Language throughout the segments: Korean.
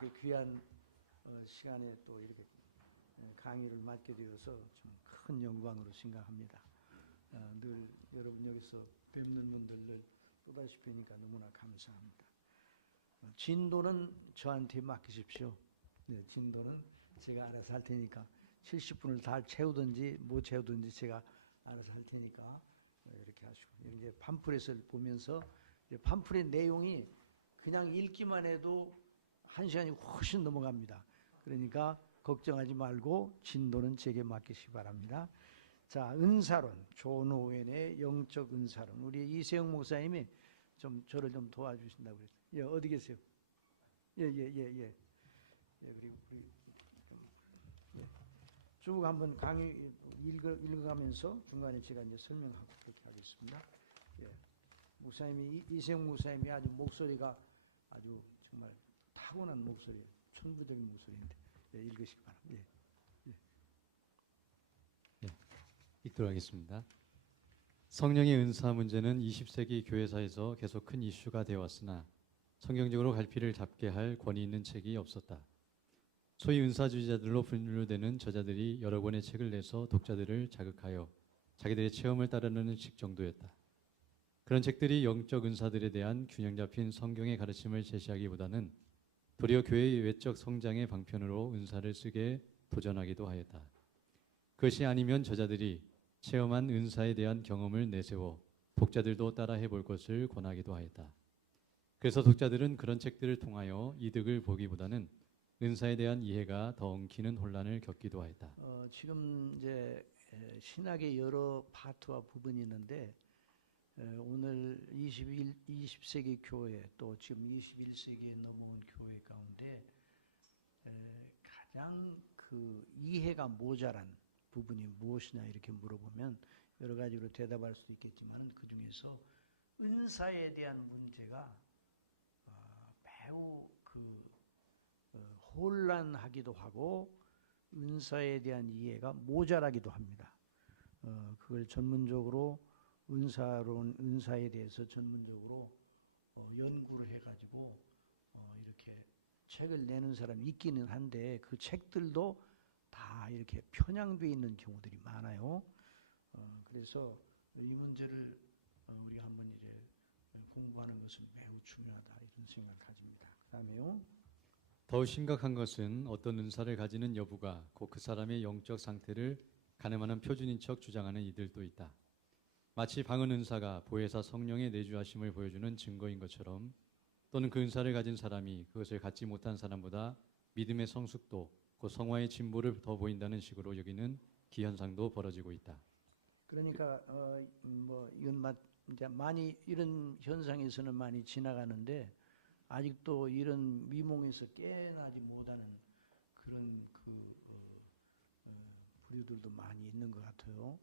이렇게 귀한 시간에 또 이렇게 강의를 맡게 되어서 좀 큰 영광으로 생각합니다. 늘 여러분 여기서 뵙는 분들을 또다시 뵈니까 너무나 감사합니다. 진도는 저한테 맡기십시오. 네, 진도는 제가 알아서 할 테니까 70분을 다 채우든지 못 채우든지 제가 알아서 할 테니까 이렇게 하시고, 이제 팜플렛을 보면서 팜플렛 내용이 그냥 읽기만 해도 1시간이 훨씬 넘어갑니다. 그러니까 걱정하지 말고 진도는 제게 맡기시기 바랍니다. 자, 은사론, 존 오웬의 영적 은사론. 우리 이세영 목사님이 좀 저를 좀 도와주신다고 그랬어요. 예, 어디 계세요? 예, 그리고 우리 쭉 한번 강의 읽어가면서 중간에 제가 이제 설명하고 그렇게 하겠습니다. 예, 목사님이 이세영 목사님이 아주 목소리가 아주 정말 타고난 목소리예요. 천부적인 목소리인데, 예, 읽으시기 바랍니다. 예, 읽도록 하겠습니다. 성령의 은사 문제는 20세기 교회사에서 계속 큰 이슈가 되어 왔으나 성경적으로 갈피를 잡게 할 권위 있는 책이 없었다. 소위 은사주의자들로 분류되는 저자들이 여러 권의 책을 내서 독자들을 자극하여 자기들의 체험을 따르는 식 정도였다. 그런 책들이 영적 은사들에 대한 균형 잡힌 성경의 가르침을 제시하기보다는 도리어 교회의 외적 성장의 방편으로 은사를 쓰게 도전하기도 하였다. 그것이 아니면 저자들이 체험한 은사에 대한 경험을 내세워 독자들도 따라 해볼 것을 권하기도 하였다. 그래서 독자들은 그런 책들을 통하여 이득을 보기보다는 은사에 대한 이해가 더 엉키는 혼란을 겪기도 하였다. 지금 이제 신학의 여러 파트와 부분이 있는데, 오늘 20세기 교회 또 지금 21세기에 넘어온 교회 가운데 가장 그 이해가 모자란 부분이 무엇이냐 이렇게 물어보면 여러 가지로 대답할 수도 있겠지만, 그 중에서 은사에 대한 문제가 매우 혼란하기도 하고 은사에 대한 이해가 모자라기도 합니다. 그걸 전문적으로 은사론, 은사에 대해서 전문적으로 연구를 해가지고 이렇게 책을 내는 사람이 있기는 한데, 그 책들도 다 이렇게 편향되어 있는 경우들이 많아요. 그래서 이 문제를 우리가 한번 이제 공부하는 것은 매우 중요하다 이런 생각을 가집니다. 그다음에요. 더 심각한 것은 어떤 은사를 가지는 여부가 곧 그 사람의 영적 상태를 가늠하는 표준인 척 주장하는 이들도 있다. 마치 방언 은사가 보혜사 성령의 내주하심을 보여주는 증거인 것처럼, 또는 그 은사를 가진 사람이 그것을 갖지 못한 사람보다 믿음의 성숙도 곧 성화의 진보를 더 보인다는 식으로 여기는 기현상도 벌어지고 있다. 그러니까 이건 이제 많이 이런 현상에서는 많이 지나가는데, 아직도 이런 미몽에서 깨어나지 못하는 그런 부류들도 많이 있는 것 같아요.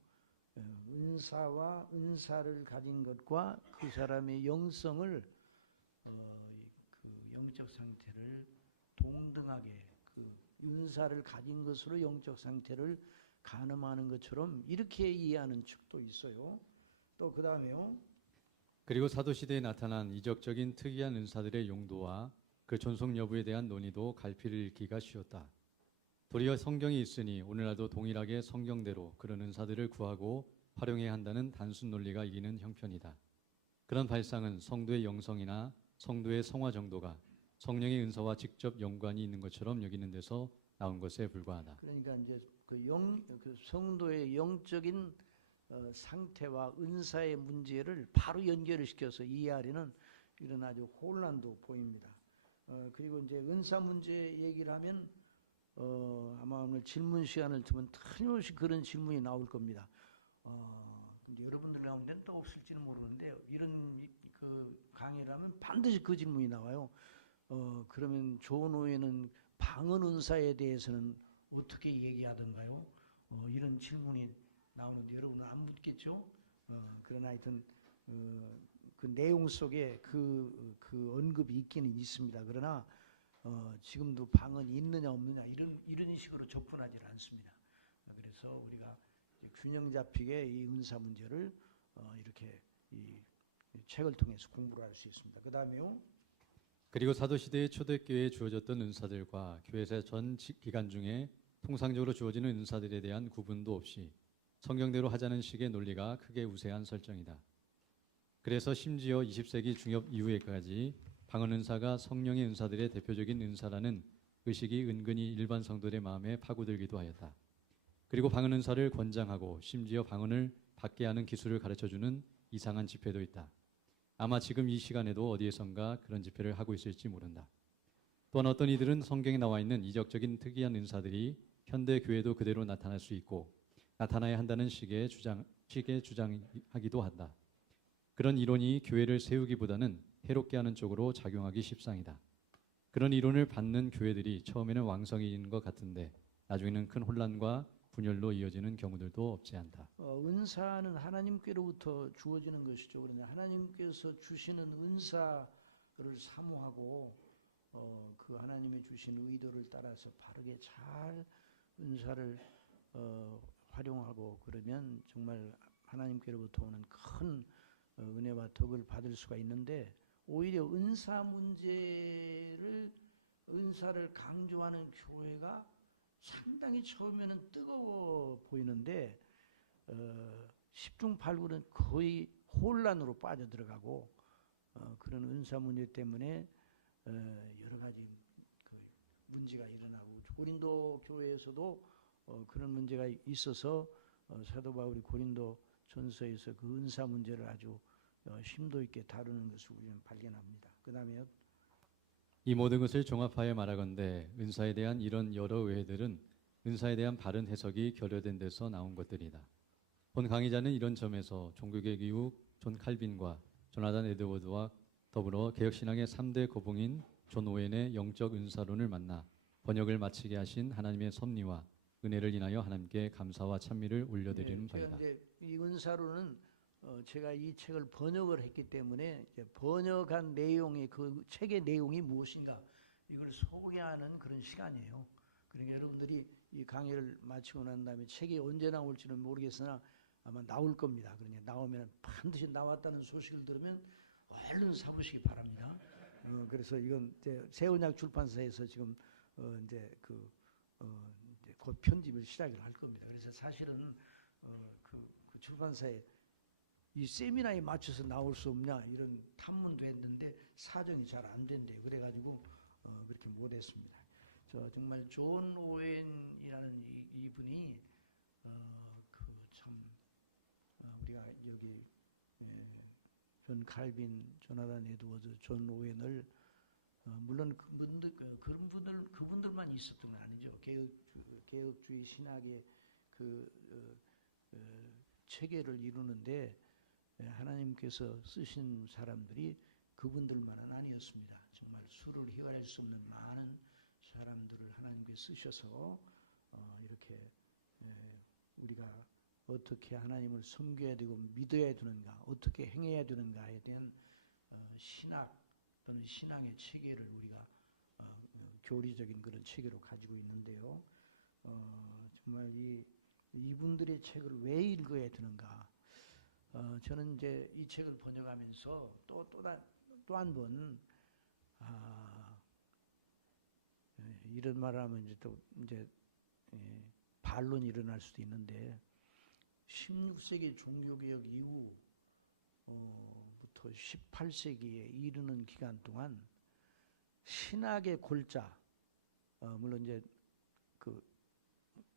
은사와 은사를 가진 것과 그 사람의 영성을 그 영적 상태를 동등하게, 그 은사를 가진 것으로 영적 상태를 가늠하는 것처럼 이렇게 이해하는 측도 있어요. 또 그 다음에요. 그리고 사도시대에 나타난 이적적인 특이한 은사들의 용도와 그 존속 여부에 대한 논의도 갈피를 잃기가 쉬웠다. 도리어 성경이 있으니 오늘날도 동일하게 성경대로 그런 은사들을 구하고 활용해야 한다는 단순 논리가 이기는 형편이다. 그런 발상은 성도의 영성이나 성도의 성화 정도가 성령의 은사와 직접 연관이 있는 것처럼 여기는 데서 나온 것에 불과하다. 그러니까 이제 그 성도의 영적인 상태와 은사의 문제를 바로 연결을 시켜서 이해하려는 이런 아주 혼란도 보입니다. 그리고 이제 은사 문제 얘기를 하면 아마 오늘 질문 시간을 두면 틀림없이 그런 질문이 나올 겁니다. 근데 여러분들 가운데는 또 없을지는 모르는데, 이런 그 강의를 하면 반드시 그 질문이 나와요. 그러면 존 오웬은 방언 은사에 대해서는 어떻게 얘기하던가요? 이런 질문이 나오는데 여러분은 안 묻겠죠? 그러나 하여튼 그 내용 속에 그 언급이 있기는 있습니다. 그러나 지금도 방언이 있느냐 없느냐 이런 식으로 접근하지 않습니다. 그래서 우리가 균형 잡히게 이 은사 문제를 이렇게 이 책을 통해서 공부를 할 수 있습니다. 그 다음에요. 그리고 사도시대의 초대교회에 주어졌던 은사들과 교회사 전 기간 중에 통상적으로 주어지는 은사들에 대한 구분도 없이 성경대로 하자는 식의 논리가 크게 우세한 설정이다. 그래서 심지어 20세기 중엽 이후에까지 방언 은사가 성령의 은사들의 대표적인 은사라는 의식이 은근히 일반 성도들의 마음에 파고들기도 하였다. 그리고 방언 은사를 권장하고 심지어 방언을 받게 하는 기술을 가르쳐주는 이상한 집회도 있다. 아마 지금 이 시간에도 어디에선가 그런 집회를 하고 있을지 모른다. 또한 어떤 이들은 성경에 나와 있는 이적적인 특이한 은사들이 현대 교회도 그대로 나타날 수 있고 나타나야 한다는 식의 주장하기도 한다. 그런 이론이 교회를 세우기보다는 해롭게 하는 쪽으로 작용하기 십상이다. 그런 이론을 받는 교회들이 처음에는 왕성인 것 같은데 나중에는 큰 혼란과 분열로 이어지는 경우들도 없지 않다. 은사는 하나님께로부터 주어지는 것이죠. 그런데 하나님께서 주시는 은사를 사모하고 그 하나님의 주신 의도를 따라서 바르게 잘 은사를 활용하고 그러면 정말 하나님께로부터 오는 큰 은혜와 덕을 받을 수가 있는데 오히려 은사를 강조하는 교회가 상당히 처음에는 뜨거워 보이는데 10중 8구는 거의 혼란으로 빠져들어가고 그런 은사 문제 때문에 여러 가지 그 문제가 일어나고 고린도 교회에서도 그런 문제가 있어서 사도 바울이 고린도 전서에서 그 은사 문제를 아주 심도 있게 다루는 것을 우리는 발견합니다. 그 다음에 이 모든 것을 종합하여 말하건대 은사에 대한 이런 여러 오해들은 은사에 대한 바른 해석이 결여된 데서 나온 것들이다. 본 강의자는 이런 점에서 종교개혁 이후 존 칼빈과 조나단 에드워드와 더불어 개혁신앙의 3대 거봉인 존 오웬의 영적 은사론을 만나 번역을 마치게 하신 하나님의 섭리와 은혜를 인하여 하나님께 감사와 찬미를 올려드리는 바이다. 이 은사론은 제가 이 책을 번역을 했기 때문에 번역한 내용이 그 책의 내용이 무엇인가 이걸 소개하는 그런 시간이에요. 그러니까 여러분들이 이 강의를 마치고 난 다음에 책이 언제 나올지는 모르겠으나 아마 나올 겁니다. 그러니 나오면 반드시 나왔다는 소식을 들으면 얼른 사보시기 바랍니다. 그래서 이건 이제 새언약 출판사에서 지금 이제 곧 편집을 시작을 할 겁니다. 그래서 사실은 그 출판사에 이 세미나에 맞춰서 나올 수 없냐 이런 탐문도 했는데 사정이 잘 안 된대요. 그래가지고 그렇게 못했습니다. 저 정말 존 오웬이라는 이분이 우리가 여기 존 칼빈, 조나단 에드워드, 존 오웬을 물론 그분들만 있었던 건 아니죠. 개혁주의 신학의 체계를 이루는데 하나님께서 쓰신 사람들이 그분들만은 아니었습니다. 정말 수를 헤아릴 수 없는 많은 사람들을 하나님께 쓰셔서 이렇게 우리가 어떻게 하나님을 섬겨야 되고 믿어야 되는가, 어떻게 행해야 되는가에 대한 신학 또는 신앙의 체계를 우리가 교리적인 그런 체계로 가지고 있는데요. 정말 이분들의 책을 왜 읽어야 되는가? 저는 이제 이 책을 번역하면서 또 한 번 이런 말을 하면 이제 또 이제 반론이 일어날 수도 있는데 16세기 종교개혁 이후부터 18세기에 이르는 기간 동안 신학의 골자 물론 이제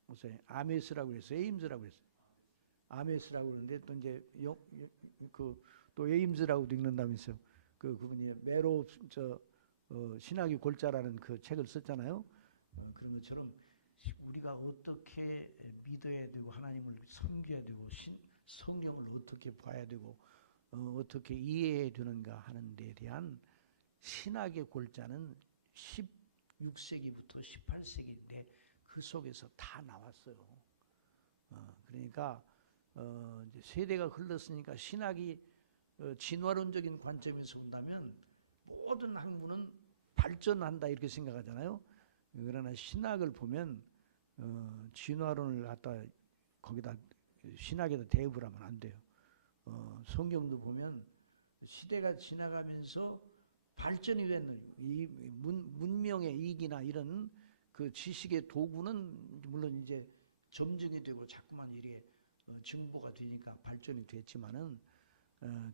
무슨 아메스라고 그랬어요. 에임즈라고 그랬어요. 아메스라고 그러는데 또 이제 또 에임즈라고도 읽는다면서요. 그분이 메로 신학의 골자라는 그 책을 썼잖아요. 그런 것처럼 우리가 어떻게 믿어야 되고 하나님을 섬겨야 되고 성경을 어떻게 봐야 되고 어떻게 이해해야 되는가 하는 데에 대한 신학의 골자는 16세기부터 18세기인데 그 속에서 다 나왔어요. 그러니까 이제 세대가 흘렀으니까 신학이 진화론적인 관점에서 본다면 모든 학문은 발전한다 이렇게 생각하잖아요. 그러나 신학을 보면 진화론을 갖다 거기다 신학에다 대입을 하면 안 돼요. 성경도 보면 시대가 지나가면서 발전이 된 이 문명의 이익이나 이런 그 지식의 도구는 물론 이제 점증이 되고 자꾸만 이렇게 증보가 되니까 발전이 됐지만은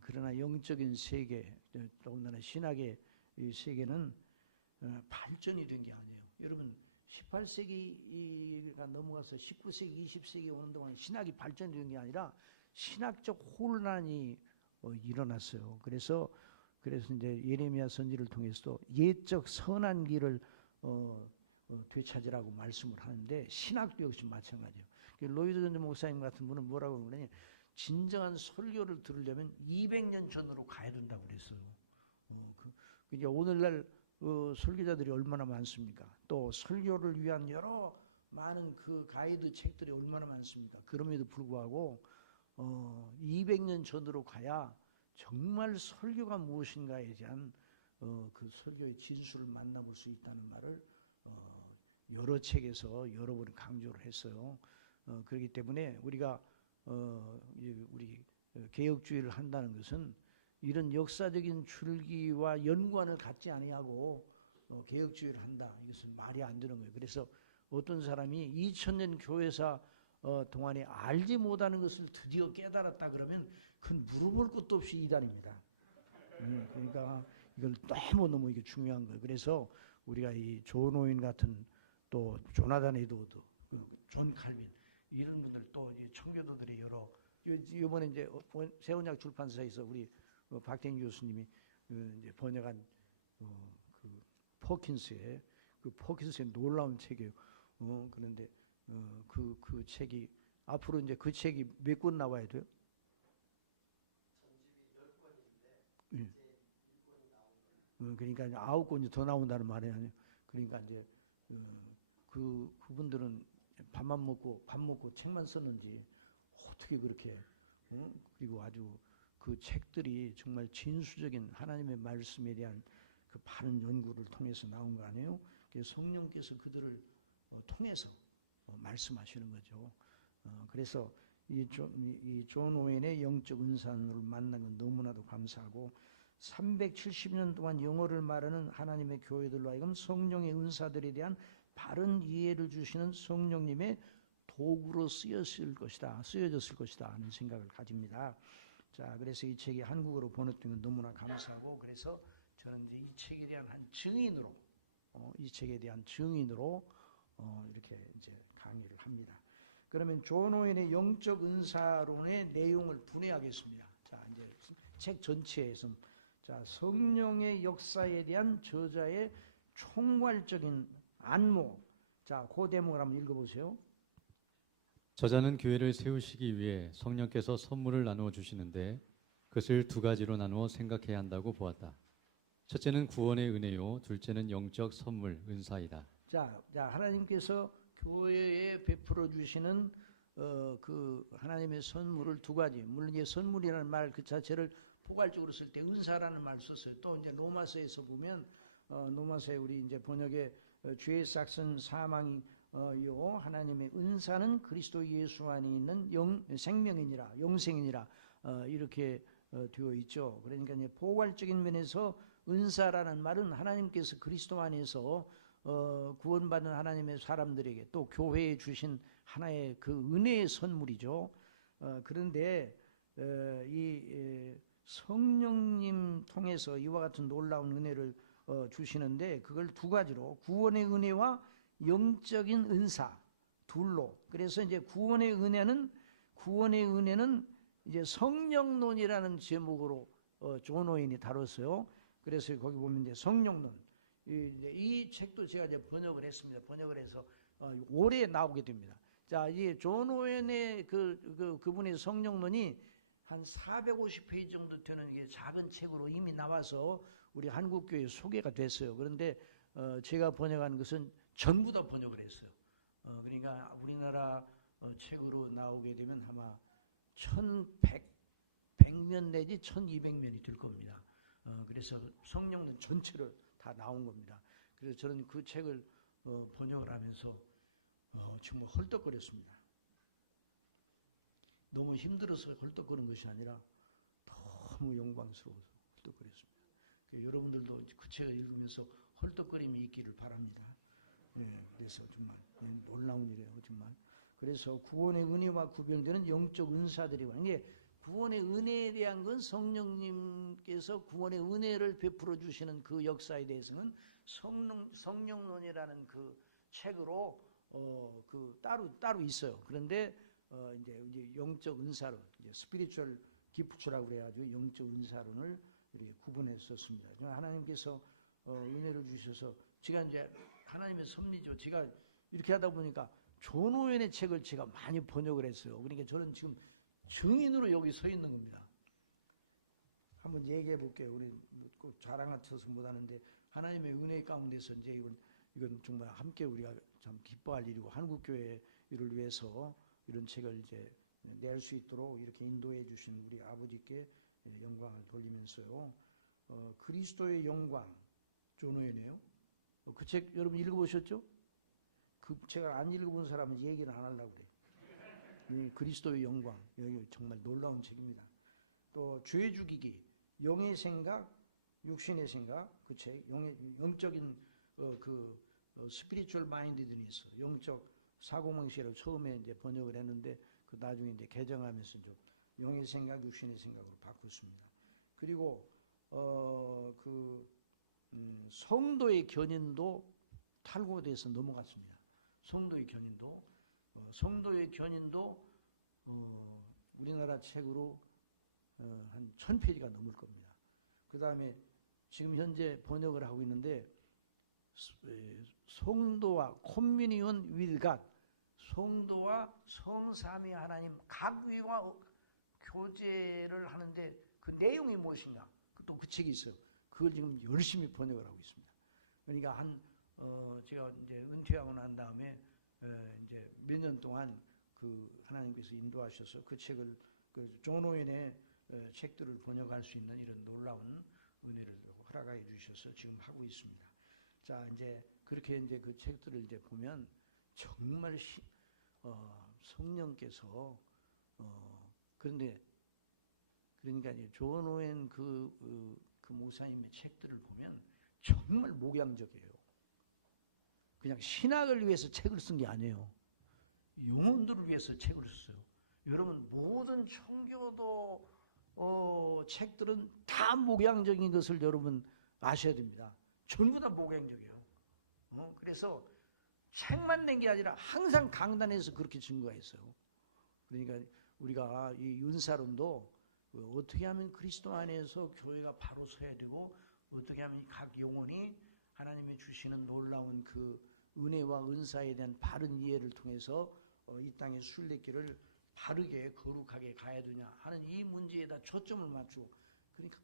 그러나 영적인 세계, 더군다나 신학의 이 세계는 발전이 된 게 아니에요. 여러분 18세기가 넘어가서 19세기, 20세기 오는 동안 신학이 발전이 된 게 아니라 신학적 혼란이 일어났어요. 그래서 이제 예레미야 선지를 통해서도 옛적 선한 길을 되찾으라고 말씀을 하는데 신학도 역시 마찬가지예요. 로이드 존즈 목사님 같은 분은 뭐라고 그러냐면 진정한 설교를 들으려면 200년 전으로 가야 된다고 그랬어요. 이제 오늘날 설교자들이 얼마나 많습니까? 또 설교를 위한 여러 많은 그 가이드 책들이 얼마나 많습니까? 그럼에도 불구하고 200년 전으로 가야 정말 설교가 무엇인가에 대한 그 설교의 진수를 만나볼 수 있다는 말을 여러 책에서 여러 번 강조를 했어요. 그렇기 때문에 우리가 우리 개혁주의를 한다는 것은 이런 역사적인 줄기와 연관을 갖지 아니하고 개혁주의를 한다. 이것은 말이 안 되는 거예요. 그래서 어떤 사람이 2000년 교회사 동안에 알지 못하는 것을 드디어 깨달았다 그러면 그건 물어볼 것도 없이 이단입니다. 그러니까 이걸 너무 이게 중요한 거예요. 그래서 우리가 이 존 오웬 같은 또 조나단 에드워드, 존 칼빈 이런 분들 또 청교도들이 여러 이번에 이제 세원약 출판사에서 우리 박태인 교수님이 이제 번역한 그 포킨스의 놀라운 책이에요. 그런데 그 책이 앞으로 이제 그 책이 몇 권 나와야 돼요? 예. 그러니까 이제 9권이 더 나온다는 말이 아니에요. 그러니까 이제 그분들은 밥 먹고 책만 썼는지 어떻게 그렇게 그리고 아주 그 책들이 정말 진수적인 하나님의 말씀에 대한 그 바른 연구를 통해서 나온 거 아니에요? 성령께서 그들을 통해서 말씀하시는 거죠. 그래서 이 존 오웬의 영적 은사를 만난 건 너무나도 감사하고 370년 동안 영어를 말하는 하나님의 교회들로 하여금 성령의 은사들에 대한 바른 이해를 주시는 성령님의 도구로 쓰여졌을 것이다 하는 생각을 가집니다. 자, 그래서 이 책이 한국어로 번역된 건 너무나 감사하고 그래서 저는 이제 이 책에 대한 한 증인으로 이렇게 이제 강의를 합니다. 그러면 존 오웬의 영적 은사론의 내용을 분해하겠습니다. 자, 이제 책 전체에서 자, 성령의 역사에 대한 저자의 총괄적인 안목. 자, 그 대목을 한번 읽어보세요. 저자는 교회를 세우시기 위해 성령께서 선물을 나누어 주시는데 그것을 두 가지로 나누어 생각해야 한다고 보았다. 첫째는 구원의 은혜요, 둘째는 영적 선물, 은사이다. 자, 하나님께서 교회에 베풀어 주시는 그 하나님의 선물을 두 가지. 물론 이제 선물이라는 말 그 자체를 포괄적으로 쓸 때 은사라는 말 썼어요. 또 이제 로마서에서 보면 로마서에 우리 이제 번역에 죄의 싹은 사망이요 하나님의 은사는 그리스도 예수 안에 있는 생명이니라 영생이니라 이렇게 되어 있죠. 그러니까 이제 포괄적인 면에서 은사라는 말은 하나님께서 그리스도 안에서 구원받은 하나님의 사람들에게 또 교회에 주신 하나의 그 은혜의 선물이죠. 그런데 이 성령님 통해서 이와 같은 놀라운 은혜를 주시는데 그걸 두 가지로 구원의 은혜와 영적인 은사 둘로. 그래서 이제 구원의 은혜는 이제 성령론이라는 제목으로 존 오웬이 다뤘어요. 그래서 거기 보면 이제 성령론 이 책도 제가 이제 번역을 했습니다. 번역을 해서 올해 나오게 됩니다. 자, 이 존 오웬의 그분의 성령론이 한 450페이지 정도 되는 게 작은 책으로 이미 나와서 우리 한국교회에 소개가 됐어요. 그런데 제가 번역한 것은 전부 다 번역을 했어요. 그러니까 우리나라 책으로 나오게 되면 아마 1,100면 내지 1,200면이 될 겁니다. 그래서 성령론 전체를 다 나온 겁니다. 그래서 저는 그 책을 번역을 하면서 정말 헐떡거렸습니다. 너무 힘들어서 헐떡거리는 것이 아니라 너무 영광스러워서 헐떡거렸습니다. 여러분들도 그 책을 읽으면서 헐떡거림이 있기를 바랍니다. 그래서 정말 놀라운 일이에요, 정말. 그래서 구원의 은혜와 구별되는 영적 은사들이고, 이게 구원의 은혜에 대한 건 성령님께서 구원의 은혜를 베풀어 주시는 그 역사에 대해서는 성령론이라는 그 책으로 그 따로 있어요. 그런데 이제 영적 은사론, 이제 스피리추얼 기프트라고 그래가지고 영적 은사론을 이렇게 구분했었습니다. 하나님께서 은혜를 주셔서 제가 이제 하나님의 섭리죠. 제가 이렇게 하다 보니까 존 오웬의 책을 제가 많이 번역을 했어요. 그러니까 저는 지금 증인으로 여기 서 있는 겁니다. 한번 얘기해 볼게요. 우리 꼭 자랑하셔서 못하는데 하나님의 은혜 가운데서 이제 이건 정말 함께 우리가 참 기뻐할 일이고 한국교회를 위해서 이런 책을 이제 낼 수 있도록 이렇게 인도해 주신 우리 아버지께 영광을 돌리면서요. 그리스도의 영광, 존 오웬이에요. 그 책 여러분 읽어보셨죠? 그 책을 안 읽어본 사람은 얘기를 안 하려고 그래요. 그리스도의 영광, 여기 정말 놀라운 책입니다. 또 죄 죽이기, 영의 생각, 육신의 생각, 그 책, 영적인 스피리추얼 마인드드니스, 영적 사고방식으로 처음에 이제 번역을 했는데 그 나중에 이제 개정하면서 좀 영의 생각, 육신의 생각으로 바꿨습니다. 그리고 성도의 견인도 탈고돼서 넘어갔습니다. 성도의 견인도 우리나라 책으로 한 1000페이지가 넘을 겁니다. 그 다음에 지금 현재 번역을 하고 있는데 성도와 communion with God, 성도와 성삼위 하나님 각위와 교제를 하는데 그 내용이 무엇인가? 또 그 책이 있어요. 그걸 지금 열심히 번역을 하고 있습니다. 그러니까 제가 이제 은퇴하고 난 다음에 이제 몇 년 동안 그 하나님께서 인도하셔서 그 책을 존 오웬의 책들을 번역할 수 있는 이런 놀라운 은혜를 허락해 주셔서 지금 하고 있습니다. 자, 이제 그렇게 이제 그 책들을 이제 보면 정말 성령께서 그런데 그러니까 이제 존 오웬 그 목사님의 책들을 보면 정말 목양적이에요. 그냥 신학을 위해서 책을 쓴 게 아니에요. 영혼들을 위해서 책을 썼어요. 여러분 모든 청교도 책들은 다 목양적인 것을 여러분 아셔야 됩니다. 전부 다 목양적이에요. 그래서 책만 낸 게 아니라 항상 강단에서 그렇게 증거했어요. 그러니까 우리가 이 은사론도 어떻게 하면 그리스도 안에서 교회가 바로 서야 되고 어떻게 하면 각 영혼이 하나님이 주시는 놀라운 그 은혜와 은사에 대한 바른 이해를 통해서 이 땅의 순례길을 바르게 거룩하게 가야 되냐 하는 이 문제에다 초점을 맞추고 그러니까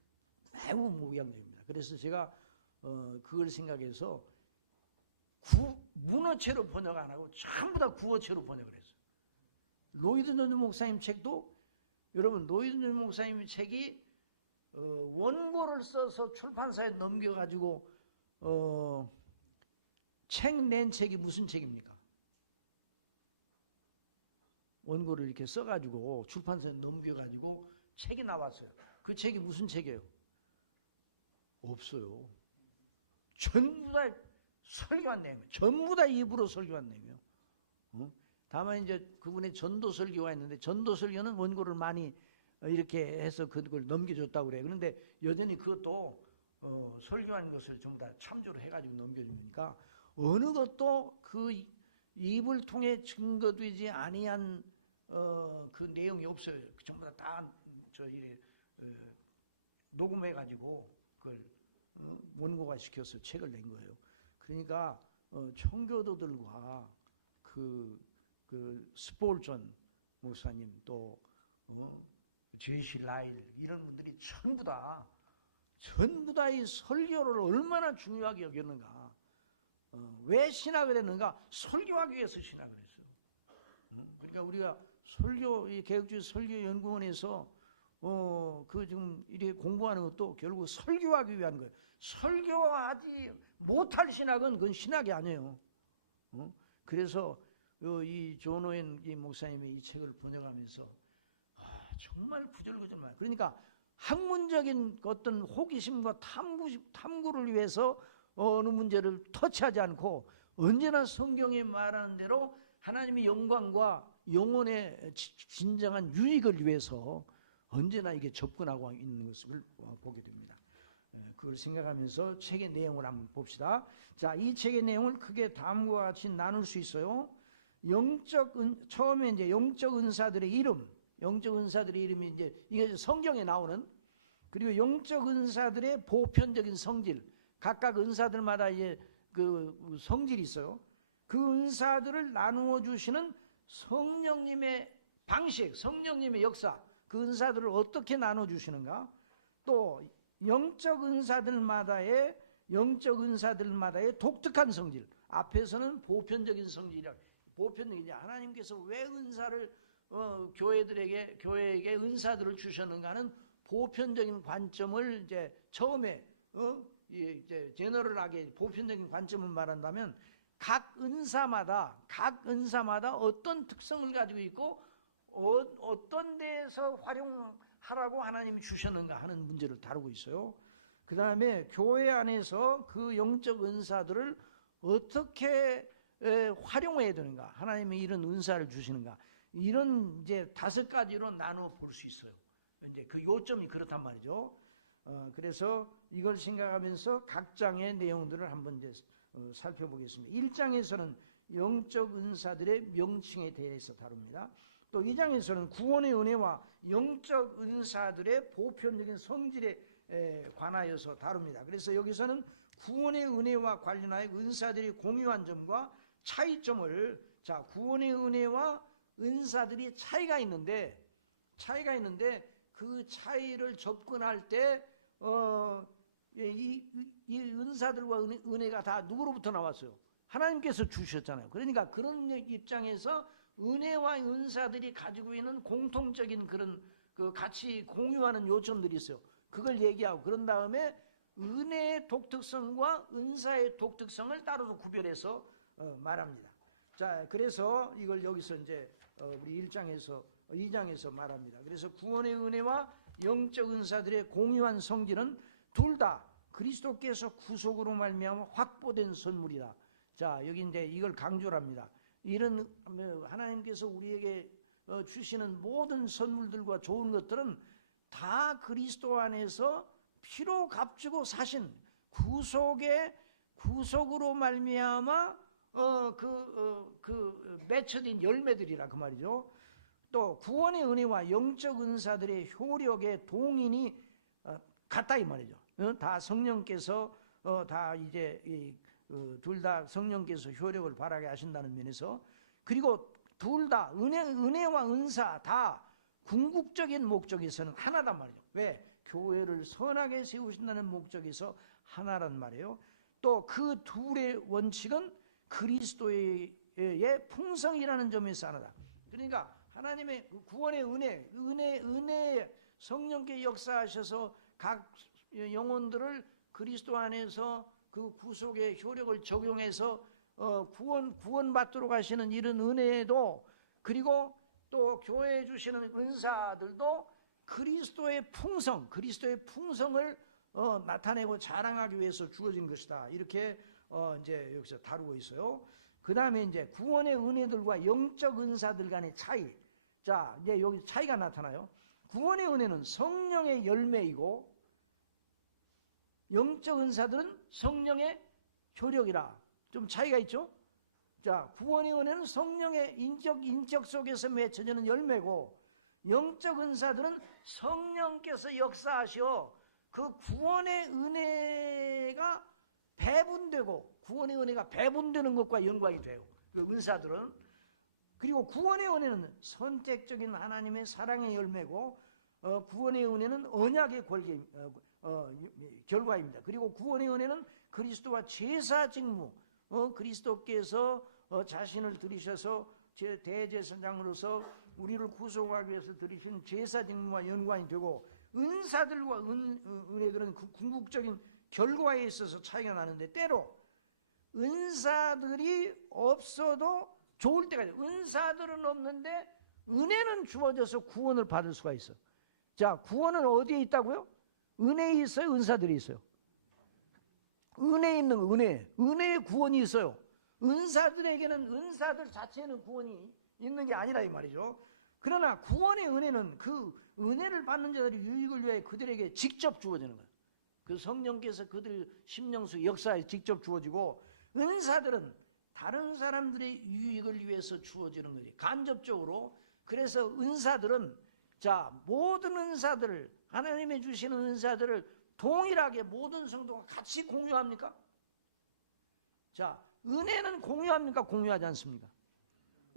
매우 목양적입니다. 그래서 제가 그걸 생각해서 문어체로 번역 안 하고 전부 다 구어체로 번역을 했어요. 로이드 존 목사님 책도 여러분 로이드 존 목사님 책이 원고를 써서 출판사에 넘겨가지고 책 낸 책이 무슨 책입니까? 원고를 이렇게 써가지고 출판사에 넘겨가지고 책이 나왔어요. 그 책이 무슨 책이에요? 없어요. 전부 다 설교한 내용이에요. 전부 다 입으로 설교한 내용이에요. 다만 이제 그분의 전도 설교가 있는데 전도 설교는 원고를 많이 이렇게 해서 그걸 넘겨줬다고 그래요. 그런데 여전히 그것도 설교한 것을 전부 다 참조를 해가지고 넘겨주니까 어느 것도 그 입을 통해 증거되지 아니한 그 내용이 없어요. 전부 다 녹음해가지고 그걸 원고가 시켜서 책을 낸 거예요. 그러니까 청교도들과 그 스폴전 목사님 또 제시 라일 이런 분들이 전부 다 이 설교를 얼마나 중요하게 여겼는가. 왜 신학을 했는가? 설교하기 위해서 신학을 했어요. 그러니까 우리가 이 개혁주의 설교연구원에서 지금 이렇게 공부하는 것도 결국 설교하기 위한 거예요. 설교하지 못할 신학은 그건 신학이 아니에요. 그래서 이 존 오웬 이 목사님의 이 책을 번역하면서 정말 구절구절만 그러니까 학문적인 어떤 호기심과 탐구를 위해서 어느 문제를 터치하지 않고 언제나 성경이 말하는 대로 하나님의 영광과 영혼의 진정한 유익을 위해서 언제나 이게 접근하고 있는 것을 보게 됩니다. 그걸 생각하면서 책의 내용을 한번 봅시다. 자, 이 책의 내용을 크게 다음과 같이 나눌 수 있어요. 처음에 이제 영적 은사들의 이름, 영적 은사들의 이름이 이제 이게 성경에 나오는, 그리고 영적 은사들의 보편적인 성질, 각각 은사들마다 이제 그 성질이 있어요. 그 은사들을 나누어 주시는 성령님의 방식, 성령님의 역사, 그 은사들을 어떻게 나눠 주시는가? 또 영적 은사들마다의 독특한 성질, 앞에서는 보편적인 성질이라, 보편적인, 이제 하나님께서 왜 은사를 교회에게 은사들을 주셨는가는 보편적인 관점을 이제 처음에 이제 제너럴하게 보편적인 관점을 말한다면 각 은사마다 어떤 특성을 가지고 있고 어떤 데에서 활용하라고 하나님이 주셨는가 하는 문제를 다루고 있어요. 그 다음에 교회 안에서 그 영적 은사들을 어떻게 활용해야 되는가, 하나님이 이런 은사를 주시는가, 이런 이제 5가지로 나눠 볼 수 있어요. 이제 그 요점이 그렇단 말이죠. 그래서 이걸 생각하면서 각 장의 내용들을 한번 이제 살펴보겠습니다. 1장에서는 영적 은사들의 명칭에 대해서 다룹니다. 또 2장에서는 구원의 은혜와 영적 은사들의 보편적인 성질에 관하여서 다룹니다. 그래서 여기서는 구원의 은혜와 관련하여 은사들이 공유한 점과 차이점을, 자, 구원의 은혜와 은사들이 차이가 있는데 그 차이를 접근할 때 이 은사들과 은혜가 다 누구로부터 나왔어요? 하나님께서 주셨잖아요. 그러니까 그런 입장에서 은혜와 은사들이 가지고 있는 공통적인 그런 그 같이 공유하는 요점들이 있어요. 그걸 얘기하고, 그런 다음에 은혜의 독특성과 은사의 독특성을 따로 구별해서 말합니다. 자, 그래서 이걸 여기서 이제 우리 2장에서 말합니다. 그래서 구원의 은혜와 영적 은사들의 공유한 성질은 둘 다 그리스도께서 구속으로 말미암아 확보된 선물이다. 자, 여기 이제 이걸 강조를 합니다. 이런 하나님께서 우리에게 주시는 모든 선물들과 좋은 것들은 다 그리스도 안에서 피로 값주고 사신 구속으로 말미암아 맺혀진 열매들이라 그 말이죠. 또 구원의 은혜와 영적 은사들의 효력의 동인이 같다 이 말이죠. 다 성령께서 다 이제 둘 다 성령께서 효력을 발하게 하신다는 면에서, 그리고 둘 다 은혜와 은사 다 궁극적인 목적에서는 하나단 말이죠. 왜? 교회를 선하게 세우신다는 목적에서 하나란 말이에요. 또 그 둘의 원칙은 그리스도의 풍성이라는 점에서 하나다. 그러니까 하나님의 구원의 은혜 성령께 역사하셔서 각 영혼들을 그리스도 안에서 그 구속의 효력을 적용해서 구원받도록 하시는 이런 은혜도, 그리고 또 교회에 주시는 은사들도 그리스도의 풍성을 나타내고 자랑하기 위해서 주어진 것이다. 이렇게 이제 여기서 다루고 있어요. 그 다음에 이제 구원의 은혜들과 영적 은사들 간의 차이. 자, 이제 여기 차이가 나타나요. 구원의 은혜는 성령의 열매이고 영적 은사들은 성령의 효력이라. 좀 차이가 있죠? 자, 구원의 은혜는 성령의 인격 속에서 맺혀지는 열매고, 영적 은사들은 성령께서 역사하셔 그 구원의 은혜가 배분되는 것과 연관이 돼요. 그 은사들은. 그리고 구원의 은혜는 선택적인 하나님의 사랑의 열매고, 구원의 은혜는 언약의 결과입니다. 그리고 구원의 은혜는 그리스도와 제사 직무, 그리스도께서 자신을 들이셔서 대제사장으로서 우리를 구속하기 위해서 들이신 제사 직무와 연관이 되고, 은사들과 은혜들은 그 궁극적인 결과에 있어서 차이가 나는데, 때로 은사들이 없어도 좋을 때가 있어요. 은사들은 없는데 은혜는 주어져서 구원을 받을 수가 있어. 자, 구원은 어디에 있다고요? 은혜에 있어요? 은사들이 있어요? 은혜에 있는 거, 은혜의 구원이 있어요. 은사들에게는 은사들 자체는 구원이 있는 게 아니라 이 말이죠. 그러나 구원의 은혜는 그 은혜를 받는 자들의 유익을 위해 그들에게 직접 주어지는 거예요. 그 성령께서 그들 심령수 역사에 직접 주어지고, 은사들은 다른 사람들의 유익을 위해서 주어지는 거지, 간접적으로. 그래서 은사들은, 자, 모든 은사들을, 하나님이 주시는 은사들을 동일하게 모든 성도가 같이 공유합니까? 자, 은혜는 공유합니까? 공유하지 않습니까?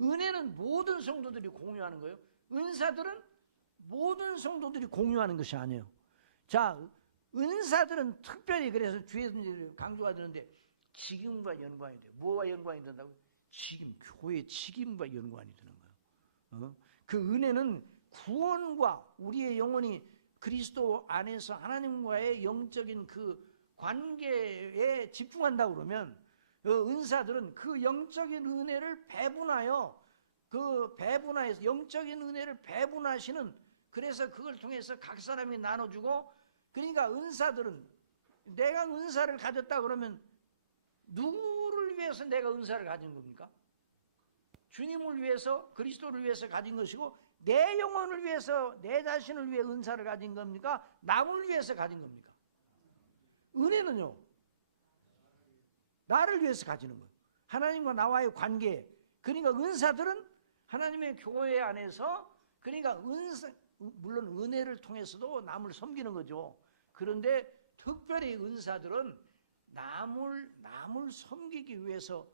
은혜는 모든 성도들이 공유하는 거예요. 은사들은 모든 성도들이 공유하는 것이 아니에요. 자, 은사들은 특별히, 그래서 주에서 강조가 되는데, 직임과 연관이 돼요. 뭐와 연관이 된다고? 직임, 교회 직임과 연관이 되는 거예요. 그 은혜는 구원과 우리의 영혼이 그리스도 안에서 하나님과의 영적인 그 관계에 집중한다고 그러면, 은사들은 그 영적인 은혜를 배분하여, 그 배분하여서 영적인 은혜를 배분하시는, 그래서 그걸 통해서 각 사람이 나눠주고, 그러니까 은사들은, 내가 은사를 가졌다 그러면 누구를 위해서 내가 은사를 가진 겁니까? 주님을 위해서, 그리스도를 위해서 가진 것이고, 내 영혼을 위해서, 내 자신을 위해 은사를 가진 겁니까? 남을 위해서 가진 겁니까? 은혜는요, 나를 위해서 가지는 거예요. 하나님과 나와의 관계. 그러니까 은사들은 하나님의 교회 안에서, 그러니까 물론 은혜를 통해서도 남을 섬기는 거죠. 그런데 특별히 은사들은 남을 섬기기 위해서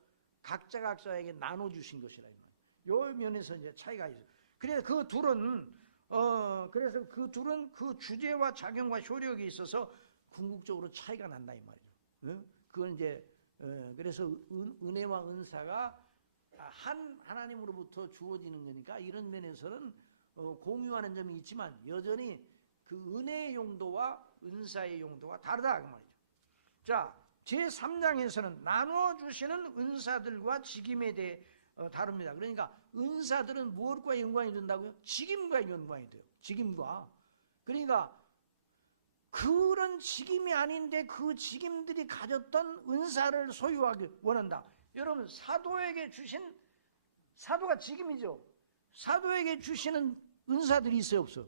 각자에게 나눠주신 것이라. 이 면에서 이제 차이가 있어요. 그래서 그 둘은 그 주제와 작용과 효력이 있어서 궁극적으로 차이가 난다 이 말이죠. 그건 이제 그래서 은혜와 은사가 한 하나님으로부터 주어지는 거니까 이런 면에서는 공유하는 점이 있지만 여전히 그 은혜의 용도와 은사의 용도가 다르다 그 말이죠. 자, 제3장에서는 나누어 주시는 은사들과 직임에 대해 다룹니다. 그러니까 은사들은 무엇과 연관이 된다고요? 직임과 연관이 돼요. 직임과. 그러니까 그런 직임이 아닌데 그 직임들이 가졌던 은사를 소유하기 원한다. 여러분, 사도에게 주신, 사도가 직임이죠. 사도에게 주시는 은사들이 있어요, 없어요?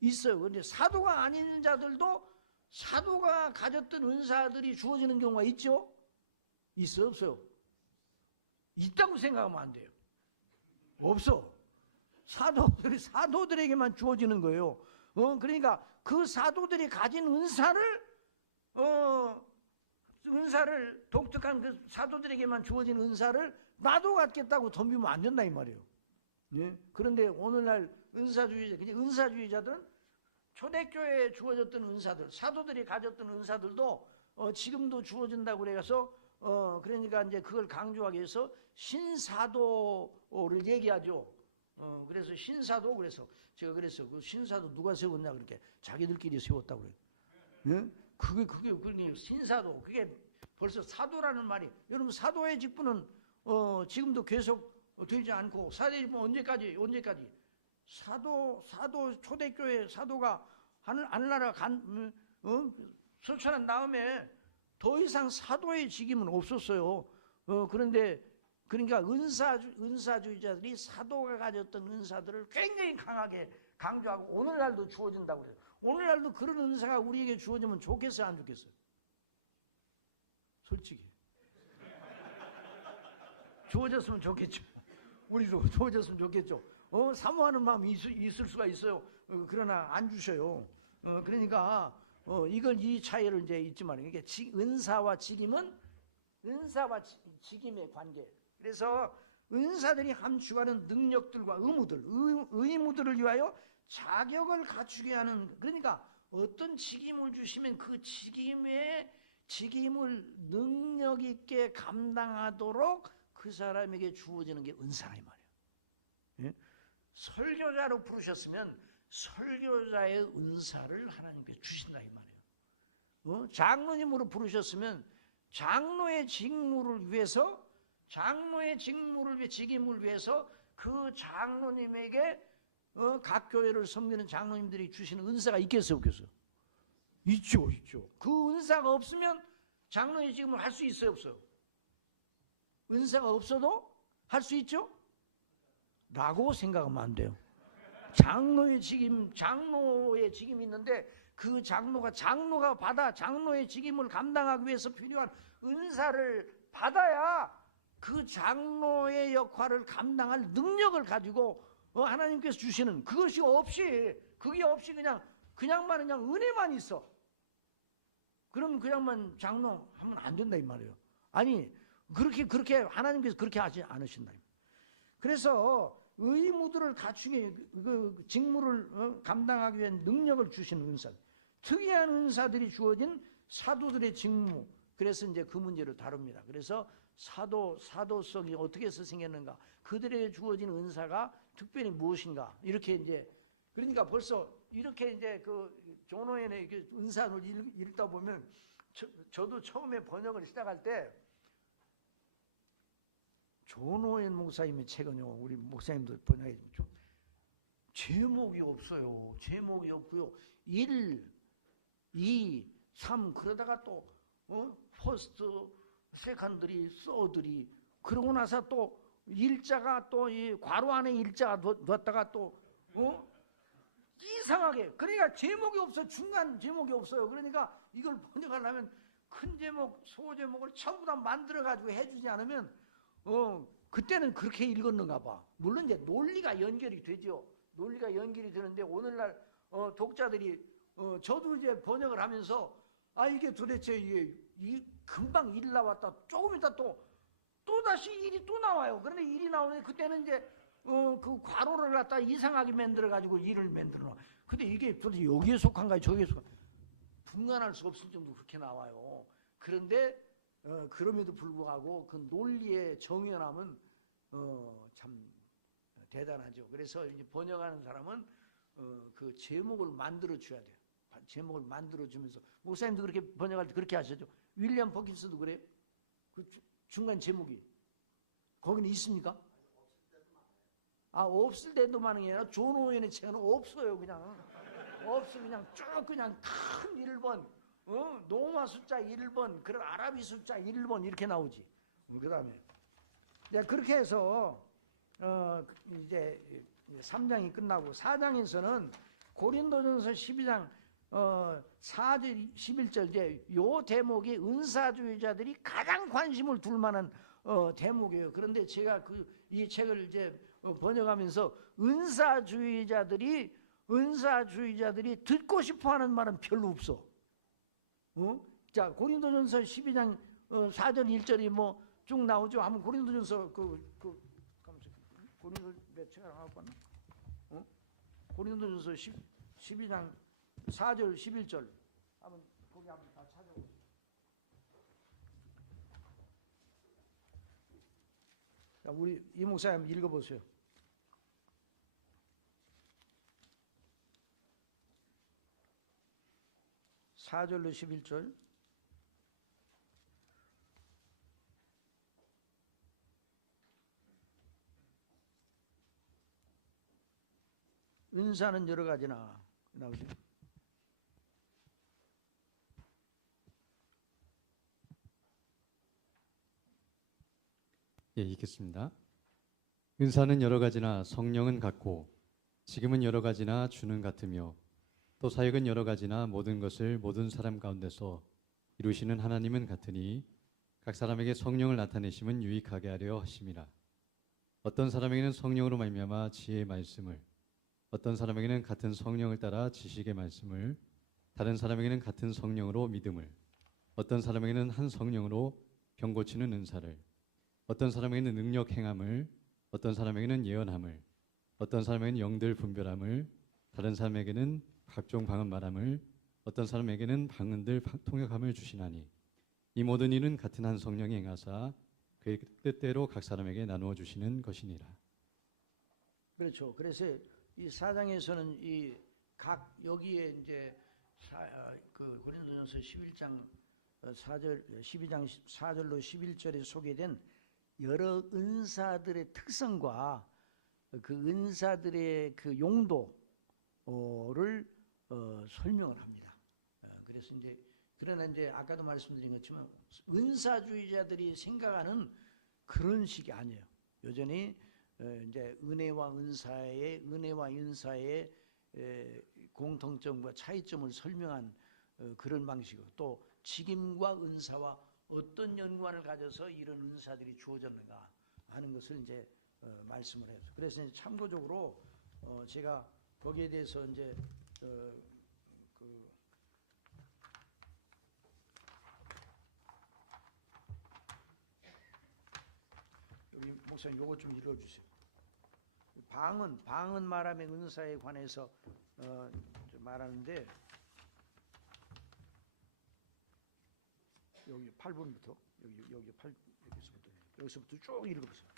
있어요. 그런데 사도가 아닌 자들도 사도가 가졌던 은사들이 주어지는 경우가 있죠? 있어요, 없어요? 있다고 생각하면 안 돼요. 없어. 사도들에게만 주어지는 거예요. 그러니까 그 사도들이 가진 은사를 독특한 그 사도들에게만 주어진 은사를 나도 갖겠다고 덤비면 안 된다 이 말이에요. 예? 그런데 오늘날 은사주의자들은 초대교회에 주어졌던 은사들, 사도들이 가졌던 은사들도 지금도 주어진다고 그래서 그러니까 이제 그걸 강조하기 위해서 신사도를 얘기하죠. 그래서 신사도, 그래서 제가 그랬어요. 그 신사도 누가 세웠냐 그렇게 자기들끼리 세웠다고 그래요. 예? 그게 신사도, 그게 벌써 사도라는 말이, 여러분 사도의 직분은 지금도 계속 되지 않고, 사도의 직분은 언제까지 사도 초대교회 사도가 하늘나라 소천한 다음에 더 이상 사도의 직임은 없었어요. 그런데 그러니까 은사주의자들이 사도가 가졌던 은사들을 굉장히 강하게 강조하고 오늘날도 주어진다고 그래요. 오늘날도 그런 은사가 우리에게 주어지면 좋겠어요, 안 좋겠어요? 솔직히 주어졌으면 좋겠죠. 우리도 주어졌으면 좋겠죠. 사모하는 마음이 있을 수가 있어요. 그러나 안 주셔요. 그러니까 이건 이 차이를 이제 있지만, 이게 은사와 직임은 은사와 직임의 관계. 그래서 은사들이 함축하는 능력들과 의무들을 위하여 자격을 갖추게 하는, 그러니까 어떤 직임을 주시면 그 직임을 능력 있게 감당하도록 그 사람에게 주어지는 게 은사라 이 말이에요. 예? 설교자로 부르셨으면 설교자의 은사를 하나님께 주신다 이 말이에요. 장로님으로 부르셨으면 장로의 직임을 위해서 그 장로님에게 각 교회를 섬기는 장로님들이 주시는 은사가 있겠어요, 없겠어요? 있죠, 있죠. 그 은사가 없으면 장로의 직임을 할 수 있어요, 없어요? 은사가 없어도 할 수 있죠? 라고 생각하면 안 돼요. 장로의 직임이 있는데 그 장로가 받아 장로의 직임을 감당하기 위해서 필요한 은사를 받아야 그 장로의 역할을 감당할 능력을 가지고 하나님께서 주시는 그게 없이 그냥만 은혜만 있어. 그럼 그냥만 장로하면 안 된다 이 말이에요. 아니 그렇게 하나님께서 그렇게 하지 않으신다. 그래서 의무들을 갖추게 그 직무를 감당하기 위한 능력을 주시는 은사, 특이한 은사들이 주어진 사도들의 직무. 그래서 이제 그 문제를 다룹니다. 그래서 사도성이 어떻게 해서 생겼는가, 그들에게 주어진 은사가 특별히 무엇인가, 이렇게 이제 그러니까 벌써 이렇게 이제 그 존 오웬의 은사를 읽다 보면 저도 처음에 번역을 시작할 때 존 오웬 목사님의 책은요, 우리 목사님도 번역해 좀 제목이 없어요. 제목이 없고요. 1, 2, 3 그러다가 또 퍼스트, 세컨드리, 서드리 그러고 나서 또 일자가 또 이 괄호 안에 일자가 넣었다가 또 이상하게, 그러니까 제목이 없어. 중간 제목이 없어요. 그러니까 이걸 번역하려면 큰 제목, 소제목을 전부 다 만들어 가지고 해주지 않으면 그때는 그렇게 읽었는가 봐. 물론 이제 논리가 연결이 되죠. 논리가 연결이 되는데 오늘날 독자들이 저도 이제 번역을 하면서 이게 도대체 이게 금방 일 나왔다 조금 있다 또 다시 일이 또 나와요. 그런데 일이 나오는데 그때는 이제 그 괄호를 갖다 이상하게 만들어 가지고 일을 만들어 놓아. 근데 이게 도대체 여기에 속한가요, 저기에 속한가요? 분간할 수 없을 정도로 그렇게 나와요. 그런데 그럼에도 불구하고 그 논리의 정연함은 참 대단하죠. 그래서 이제 번역하는 사람은 그 제목을 만들어 줘야 돼요. 제목을 만들어 주면서 목사님도 그렇게 번역할 때 그렇게 하셨죠. 윌리엄 퍼킨스도 그래요. 그 중간 제목이 거기는 있습니까? 없을 때도 많은 게 아니라 존 오웬의 책은 없어요. 그냥 없어. 그냥 쭉 그냥 큰 1번 노마 숫자 1번 그런 아라비 숫자 1번 이렇게 나오지. 그 다음에 그렇게 해서 이제 3장이 끝나고 4장에서는 고린도전서 12장 4절 11절 이제 요 대목이 은사주의자들이 가장 관심을 둘 만한 대목이에요. 그런데 제가 이 책을 이제 번역하면서 은사주의자들이 듣고 싶어하는 말은 별로 없어. 자, 고린도전서 12장 4절 1절이 뭐 쭉 나오죠. 한번 고린도전서 고린도 몇 책을 하나 봤나? 고린도전서 12장 4절 11절 한번 거기 한번 다 찾아보세요. 자, 우리 이 목사님 읽어보세요. (4절로) 11절. 은사는 여러 가지나 나오죠. 예, 읽겠습니다. 은사는 여러 가지나 성령은 같고 지금은 여러 가지나 주는 같으며 또 사역은 여러 가지나 모든 것을 모든 사람 가운데서 이루시는 하나님은 같으니 각 사람에게 성령을 나타내심은 유익하게 하려 하심이라. 어떤 사람에게는 성령으로 말미암아 지혜의 말씀을, 어떤 사람에게는 같은 성령을 따라 지식의 말씀을, 다른 사람에게는 같은 성령으로 믿음을, 어떤 사람에게는 한 성령으로 병 고치는 은사를, 어떤 사람에게는 능력 행함을, 어떤 사람에게는 예언함을, 어떤 사람에게는 영들 분별함을, 다른 사람에게는 각종 방언 말함을, 어떤 사람에게는 방언들 통역함을 주시나니 이 모든 일은 같은 한 성령이 행하사 그의 뜻대로 각 사람에게 나누어 주시는 것이니라. 그렇죠. 그래서 이 4장에서는 이 각 여기에 이제 그 고린도전서 11장 4절 12장 4절로 11절에 소개된 여러 은사들의 특성과 그 은사들의 그 용도를 설명을 합니다. 그래서 이제 그러나 이제 아까도 말씀드린 것처럼 은사주의자들이 생각하는 그런 식이 아니에요. 여전히 이제 은혜와 은사의 공통점과 차이점을 설명한 그런 방식이고, 또 직임과 은사와 어떤 연관을 가져서 이런 은사들이 주어졌는가 하는 것을 이제 말씀을 해서, 그래서 이제 참고적으로 제가 거기에 대해서 이제 여기 목사님 요거 좀 읽어주세요. 방언 말함의 은사에 관해서 말하는데, 여기 8번부터 여기서부터 쭉 읽어보세요.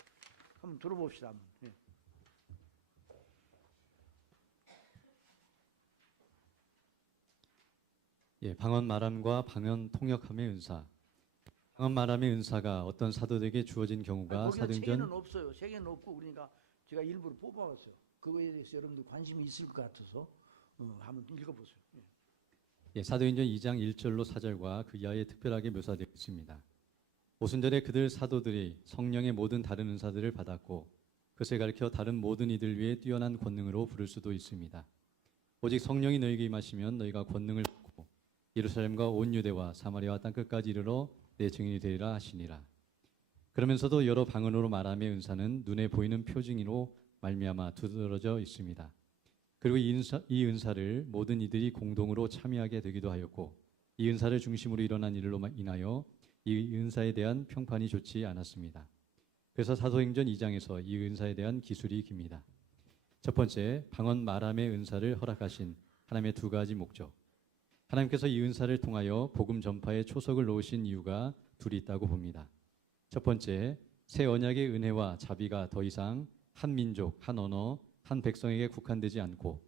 한번 들어봅시다. 한번. 예. 예, 방언 말함과 방언 통역함의 은사. 방언 말함의 은사가 어떤 사도들에게 주어진 경우가 거기는 사도행전 책에는 없어요. 책에는 없고, 그러니까 제가 일부러 뽑아왔어요. 그거에 대해서 여러분들 관심이 있을 것 같아서 한번 읽어보세요. 예. 예, 사도행전 2장 1절로 4절과 그 이하에 특별하게 묘사되어 있습니다. 오순절에 그들 사도들이 성령의 모든 다른 은사들을 받았고 그것을 가리켜 다른 모든 이들 위에 뛰어난 권능으로 부를 수도 있습니다. 오직 성령이 너희에게 임하시면 너희가 권능을 받고 예루살렘과 온 유대와 사마리아와 땅끝까지 이르러 내 증인이 되리라 하시니라. 그러면서도 여러 방언으로 말함의 은사는 눈에 보이는 표징으로 말미암아 두드러져 있습니다. 그리고 이 은사를 모든 이들이 공동으로 참여하게 되기도 하였고, 이 은사를 중심으로 일어난 일로 인하여 이 은사에 대한 평판이 좋지 않았습니다. 그래서 사도행전 2장에서 이 은사에 대한 기술이 깁니다. 첫 번째, 방언 말함의 은사를 허락하신 하나님의 두 가지 목적. 하나님께서 이 은사를 통하여 복음 전파에 초석을 놓으신 이유가 둘이 있다고 봅니다. 첫 번째, 새 언약의 은혜와 자비가 더 이상 한 민족, 한 언어, 한 백성에게 국한되지 않고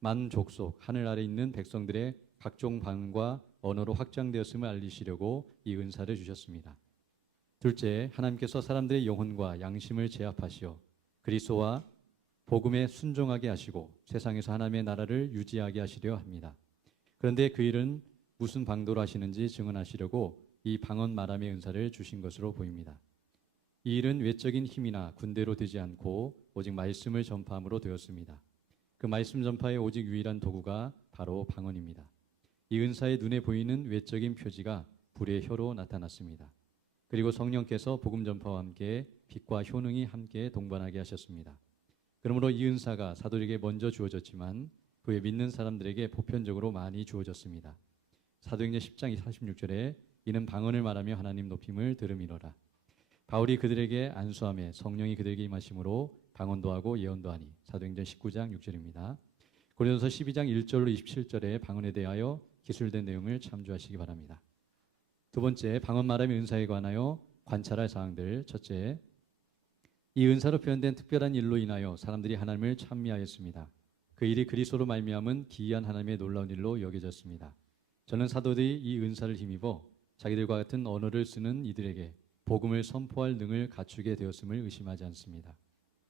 만 족속, 하늘 아래 있는 백성들의 각종 방언과 언어로 확장되었음을 알리시려고 이 은사를 주셨습니다. 둘째, 하나님께서 사람들의 영혼과 양심을 제압하시어 그리스도와 복음에 순종하게 하시고 세상에서 하나님의 나라를 유지하게 하시려 합니다. 그런데 그 일은 무슨 방도로 하시는지 증언하시려고 이 방언 말함의 은사를 주신 것으로 보입니다. 이 일은 외적인 힘이나 군대로 되지 않고 오직 말씀을 전파함으로 되었습니다. 그 말씀 전파의 오직 유일한 도구가 바로 방언입니다. 이 은사의 눈에 보이는 외적인 표지가 불의 혀로 나타났습니다. 그리고 성령께서 복음 전파와 함께 빛과 효능이 함께 동반하게 하셨습니다. 그러므로 이 은사가 사도에게 먼저 주어졌지만 그에 믿는 사람들에게 보편적으로 많이 주어졌습니다. 사도행전 10장 46절에 이는 방언을 말하며 하나님 높임을 들음이로라. 바울이 그들에게 안수함에 성령이 그들에게 임하심으로 방언도 하고 예언도 하니. 사도행전 19장 6절입니다. 고린도서 12장 1절로 27절에 방언에 대하여 기술된 내용을 참조하시기 바랍니다. 두 번째, 방언 말함의 은사에 관하여 관찰할 사항들. 첫째, 이 은사로 표현된 특별한 일로 인하여 사람들이 하나님을 찬미하였습니다. 그 일이 그리스도로 말미암은 기이한 하나님의 놀라운 일로 여겨졌습니다. 저는 사도들이 이 은사를 힘입어 자기들과 같은 언어를 쓰는 이들에게 복음을 선포할 능을 갖추게 되었음을 의심하지 않습니다.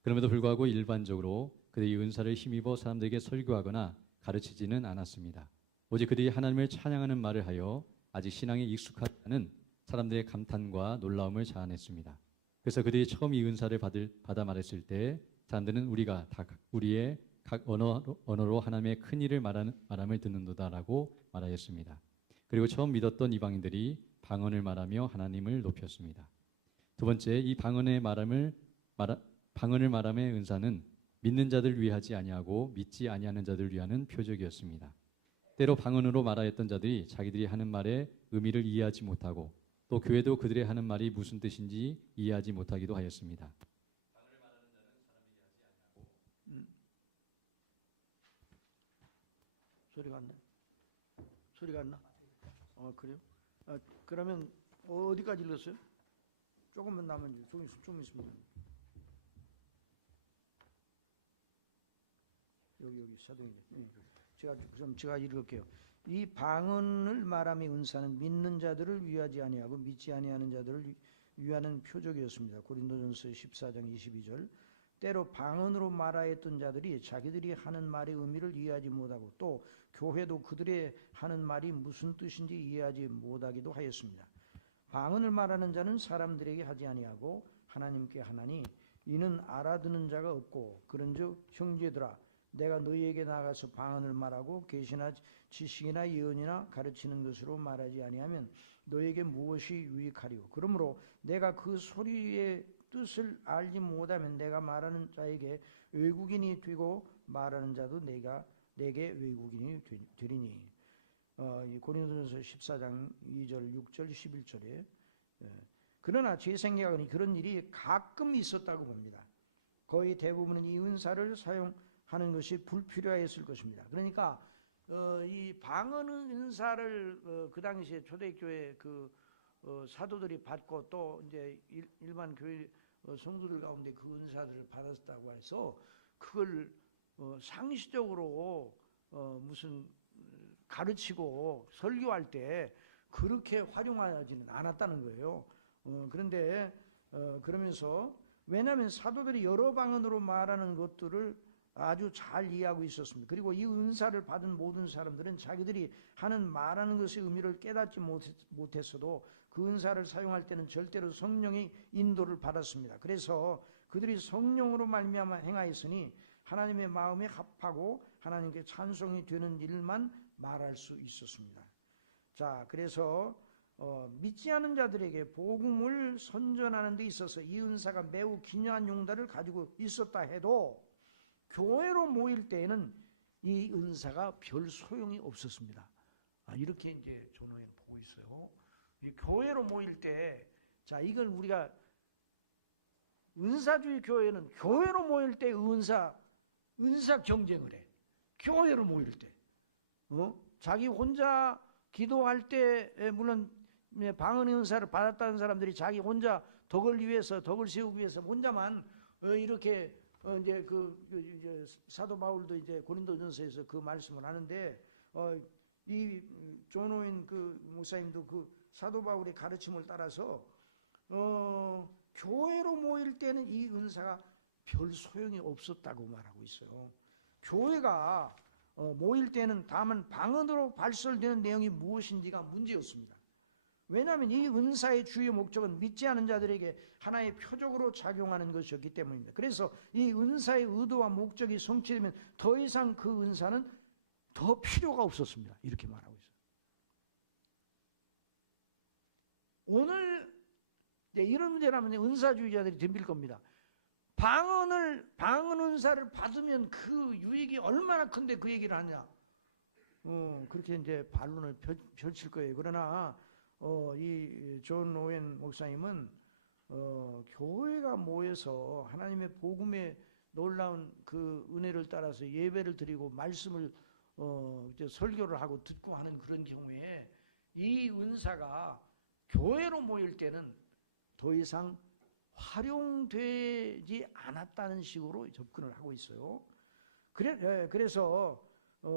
그럼에도 불구하고 일반적으로 그들이 이 은사를 힘입어 사람들에게 설교하거나 가르치지는 않았습니다. 오직 그들이 하나님을 찬양하는 말을 하여 아직 신앙에 익숙하지 않은 사람들의 감탄과 놀라움을 자아냈습니다. 그래서 그들이 처음 이 은사를 받아 말했을 때 사람들은 우리가 다 우리의 각 언어로 하나님의 큰 일을 말함을 듣는도다라고 말하였습니다. 그리고 처음 믿었던 이방인들이 방언을 말하며 하나님을 높였습니다. 두 번째, 이 방언의 말함의 은사는 믿는 자들을 위하지 아니하고 믿지 아니하는 자들을 위하는 표적이었습니다. 때로 방언으로 말하였던 자들이 자기들이 하는 말의 의미를 이해하지 못하고 또 교회도 그들의 하는 말이 무슨 뜻인지 이해하지 못하기도 하였습니다. 소리가 안 나? 그래요? 그러면 어디까지 읽었어요? 조금만 남은 좀 있으면 여기 사도행전. 제가 읽을게요. 이 방언을 말함의 은사는 믿는 자들을 위하지 아니하고 믿지 아니하는 자들을 위하는 표적이었습니다. 고린도전서 14장 22절. 때로 방언으로 말하였던 자들이 자기들이 하는 말의 의미를 이해하지 못하고 또 교회도 그들의 하는 말이 무슨 뜻인지 이해하지 못하기도 하였습니다. 방언을 말하는 자는 사람들에게 하지 아니하고 하나님께 하나니 이는 알아듣는 자가 없고 그런즉 형제들아 내가 너희에게 나가서 방언을 말하고 계시나 지식이나 예언이나 가르치는 것으로 말하지 아니하면 너에게 무엇이 유익하리요. 그러므로 내가 그 소리의 뜻을 알지 못하면 내가 말하는 자에게 외국인이 되고 말하는 자도 내게 외국인이 되리니. 고린도전서 14장 2절 6절 11절에 그러나 제 생각은 그런 일이 가끔 있었다고 봅니다. 거의 대부분은 이 은사를 사용하는 것이 불필요했을 것입니다. 그러니까 이 방언 은사를 그 당시에 초대교회 사도들이 받고 또 이제 일반 교회 성도들 가운데 그 은사들을 받았다고 해서 그걸 상시적으로 무슨 가르치고 설교할 때 그렇게 활용하지는 않았다는 거예요. 그런데 그러면서 왜냐하면 사도들이 여러 방언으로 말하는 것들을 아주 잘 이해하고 있었습니다. 그리고 이 은사를 받은 모든 사람들은 자기들이 말하는 것의 의미를 깨닫지 못했어도 그 은사를 사용할 때는 절대로 성령의 인도를 받았습니다. 그래서 그들이 성령으로 말미암아 행하였으니 하나님의 마음에 합하고 하나님께 찬송이 되는 일만 말할 수 있었습니다. 자, 그래서 믿지 않은 자들에게 복음을 선전하는 데 있어서 이 은사가 매우 기묘한 용도를 가지고 있었다 해도 교회로 모일 때에는 이 은사가 별 소용이 없었습니다. 이렇게 이제 존호는 보고 있어요. 이 교회로 모일 때, 자, 이걸 우리가 은사주의 교회는 교회로 모일 때 은사 경쟁을 해. 교회로 모일 때. 자기 혼자 기도할 때, 물론 방언의 은사를 받았다는 사람들이 자기 혼자 덕을 세우기 위해서 혼자만 이렇게 이제 이제 사도 바울도 이제 고린도전서에서 그 말씀을 하는데 이 존 목사님도 그 사도 바울의 가르침을 따라서 교회로 모일 때는 이 은사가 별 소용이 없었다고 말하고 있어요. 교회가 모일 때는 다만 방언으로 발설되는 내용이 무엇인지가 문제였습니다. 왜냐하면 이 은사의 주요 목적은 믿지 않은 자들에게 하나의 표적으로 작용하는 것이었기 때문입니다. 그래서 이 은사의 의도와 목적이 성취되면 더 이상 그 은사는 더 필요가 없었습니다. 이렇게 말하고 있어요. 오늘 이런 문제라면 은사주의자들이 덤빌 겁니다. 방언 은사를 받으면 그 유익이 얼마나 큰데 그 얘기를 하냐. 그렇게 이제 반론을 펼칠 거예요. 그러나 이 존 오웬 목사님은 교회가 모여서 하나님의 복음의 놀라운 그 은혜를 따라서 예배를 드리고 말씀을 이제 설교를 하고 듣고 하는 그런 경우에 이 은사가 교회로 모일 때는 더 이상 활용되지 않았다는 식으로 접근을 하고 있어요. 그래서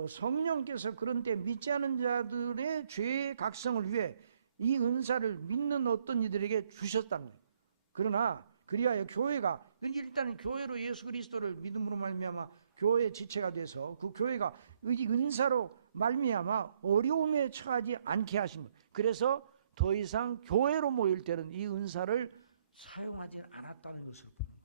성령께서 그런 때 믿지 않은 자들의 죄의 각성을 위해 이 은사를 믿는 어떤 이들에게 주셨다는 거예요. 그러나 그리하여 교회가 일단은 교회로 예수 그리스도를 믿음으로 말미암아 교회의 지체가 돼서 그 교회가 이 은사로 말미암아 어려움에 처하지 않게 하신 거예요. 그래서 더 이상 교회로 모일 때는 이 은사를 사용하지 않았다는 것을 봅니다.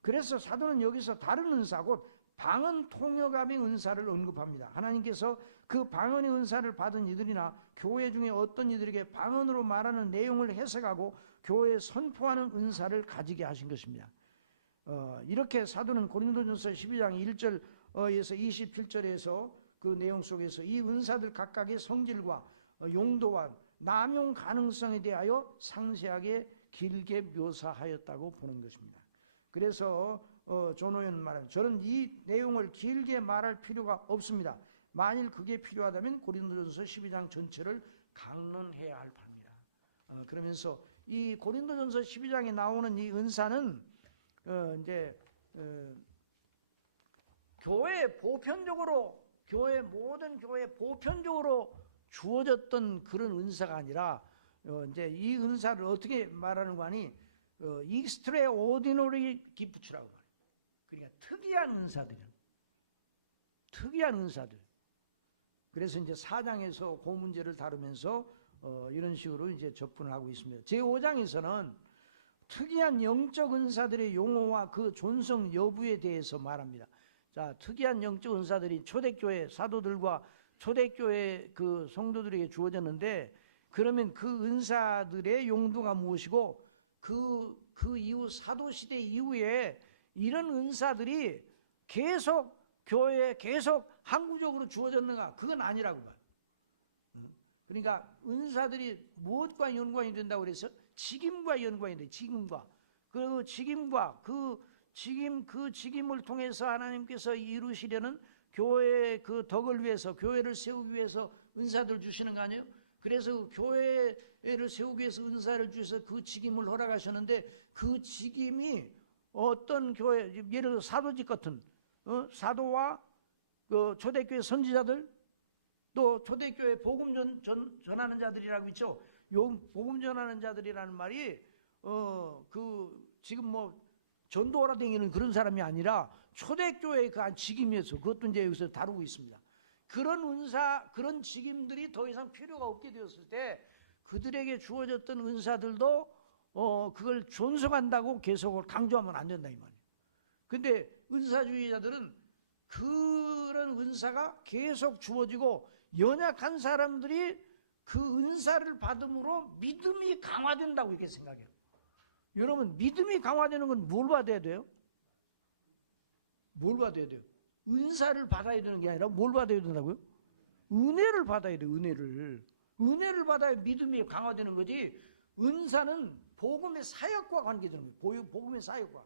그래서 사도는 여기서 다른 은사 곧 방언 통역함의 은사를 언급합니다. 하나님께서 그 방언의 은사를 받은 이들이나 교회 중에 어떤 이들에게 방언으로 말하는 내용을 해석하고 교회에 선포하는 은사를 가지게 하신 것입니다. 이렇게 사도는 고린도전서 12장 1절에서 27절에서 그 내용 속에서 이 은사들 각각의 성질과 용도와 남용 가능성에 대하여 상세하게 길게 묘사하였다고 보는 것입니다. 그래서 존 오웬 말은 저는 이 내용을 길게 말할 필요가 없습니다. 만일 그게 필요하다면 고린도전서 12장 전체를 강론해야 할 바입니다. 그러면서 이 고린도전서 12장에 나오는 이 은사는 모든 교회 보편적으로 주어졌던 그런 은사가 아니라 이제 이 은사를 어떻게 말하는 거 아니 extraordinary gift라고 말해요. 그러니까 특이한 은사들이에요. 특이한 은사들. 그래서 이제 4장에서 그 문제를 다루면서 이런 식으로 이제 접근을 하고 있습니다. 제5장에서는 특이한 영적 은사들의 용어와 그 존성 여부에 대해서 말합니다. 자, 특이한 영적 은사들이 초대교회 사도들과 초대교회 그 성도들에게 주어졌는데, 그러면 그 은사들의 용도가 무엇이고 그 이후 사도시대 이후에 이런 은사들이 계속 교회에 계속 항구적으로 주어졌는가? 그건 아니라고 봐요. 그러니까 은사들이 무엇과 연관이 된다고 그래서 직임과 연관이 돼. 직임과 그 직임을 통해서 하나님께서 이루시려는 교회의 그 덕을 위해서, 교회를 세우기 위해서 은사들 주시는 거 아니에요? 그래서 교회를 세우기 위해서 은사를 주셔서 그 직임을 허락하셨는데, 그 직임이 어떤 교회, 예를 들어 사도직 같은 사도와 그 초대교회 선지자들, 또 초대교회 복음 전하는 자들이라고 있죠. 요 복음 전하는 자들이라는 말이 지금 뭐 전도하러 다니는 그런 사람이 아니라 초대교회의 그 직임이어서, 그것도 이제 여기서 다루고 있습니다. 그런 은사, 그런 직임들이 더 이상 필요가 없게 되었을 때 그들에게 주어졌던 은사들도 그걸 존속한다고 계속 강조하면 안 된다 이 말이에요. 근데 은사주의자들은 그런 은사가 계속 주어지고 연약한 사람들이 그 은사를 받음으로 믿음이 강화된다고 이렇게 생각해요. 여러분, 믿음이 강화되는 건 뭘 받아야 돼요? 뭘 받아야 돼요? 은사를 받아야 되는 게 아니라 뭘 받아야 된다고요? 은혜를 받아야 돼요. 은혜를 받아야 믿음이 강화되는 거지. 은사는 복음의 사역과 관계되는 거예요. 복음의 사역과.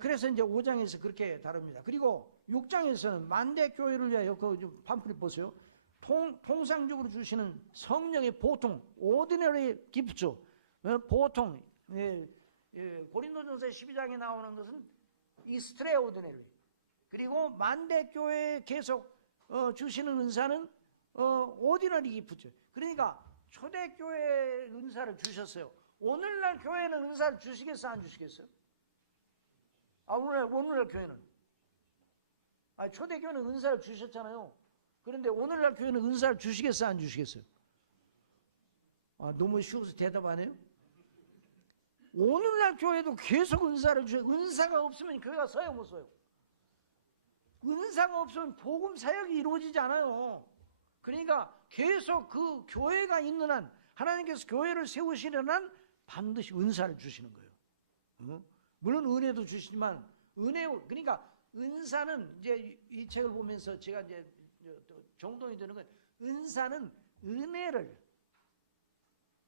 그래서 이제 5장에서 그렇게 다룹니다. 그리고 6장에서는 만대교회를 위하여 그 팜플릿 보세요. 통상적으로 주시는 성령의 보통, ordinary gifts, 보통, 고린도전서 12장에 나오는 것은 extraordinary. 그리고 만대교회에 계속 주시는 은사는 ordinary gifts. 그러니까 초대교회 은사를 주셨어요. 오늘날 교회는 은사를 주시겠어요, 안 주시겠어요? 오늘날 교회는. 초대교회는 은사를 주셨잖아요. 그런데 오늘날 교회는 은사를 주시겠어요, 안 주시겠어요? 너무 쉬워서 대답 안 해요? 오늘날 교회도 계속 은사를 주셔요. 은사가 없으면 교회가 서요, 못 서요? 은사가 없으면 복음 사역이 이루어지지 않아요. 그러니까 계속 그 교회가 있는 한, 하나님께서 교회를 세우시려는 한 반드시 은사를 주시는 거예요. 물론 은혜도 주시지만, 그러니까 은사는 이제 이 책을 보면서 제가 이제 정동이 되는 건, 은사는 은혜를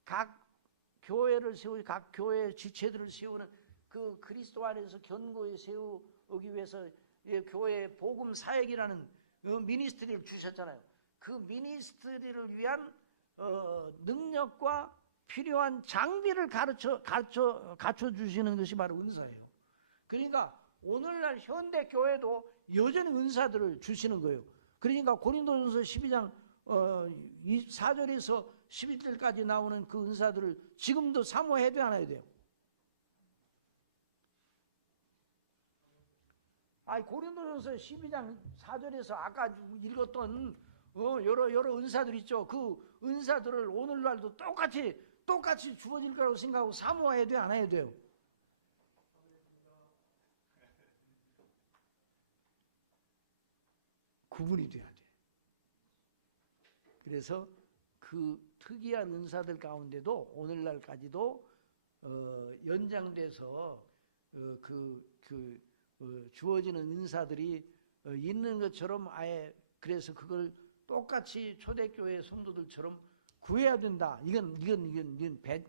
각 교회를 세우고 각 교회 지체들을 세우는 그 그리스도 안에서 견고히 세우기 위해서 교회 복음 사역이라는 미니스트리를 주셨잖아요. 그 미니스트리를 위한 능력과 필요한 장비를 갖춰 주시는 것이 바로 은사예요. 그러니까 오늘날 현대 교회도 여전히 은사들을 주시는 거예요. 그러니까 고린도전서 12장 4절에서 11절까지 나오는 그 은사들을 지금도 사모해야 돼, 안 해야 돼요? 고린도전서 12장 4절에서 아까 읽었던 여러 은사들 있죠. 그 은사들을 오늘날도 똑같이 주어질 거라고 생각하고 사모해야 돼, 안 해야 돼요? 구분이 돼야 돼. 그래서 그 특이한 은사들 가운데도 오늘날까지도 연장돼서 주어지는 은사들이 있는 것처럼, 아예 그래서 그걸 똑같이 초대교회 성도들처럼 구해야 된다. 이건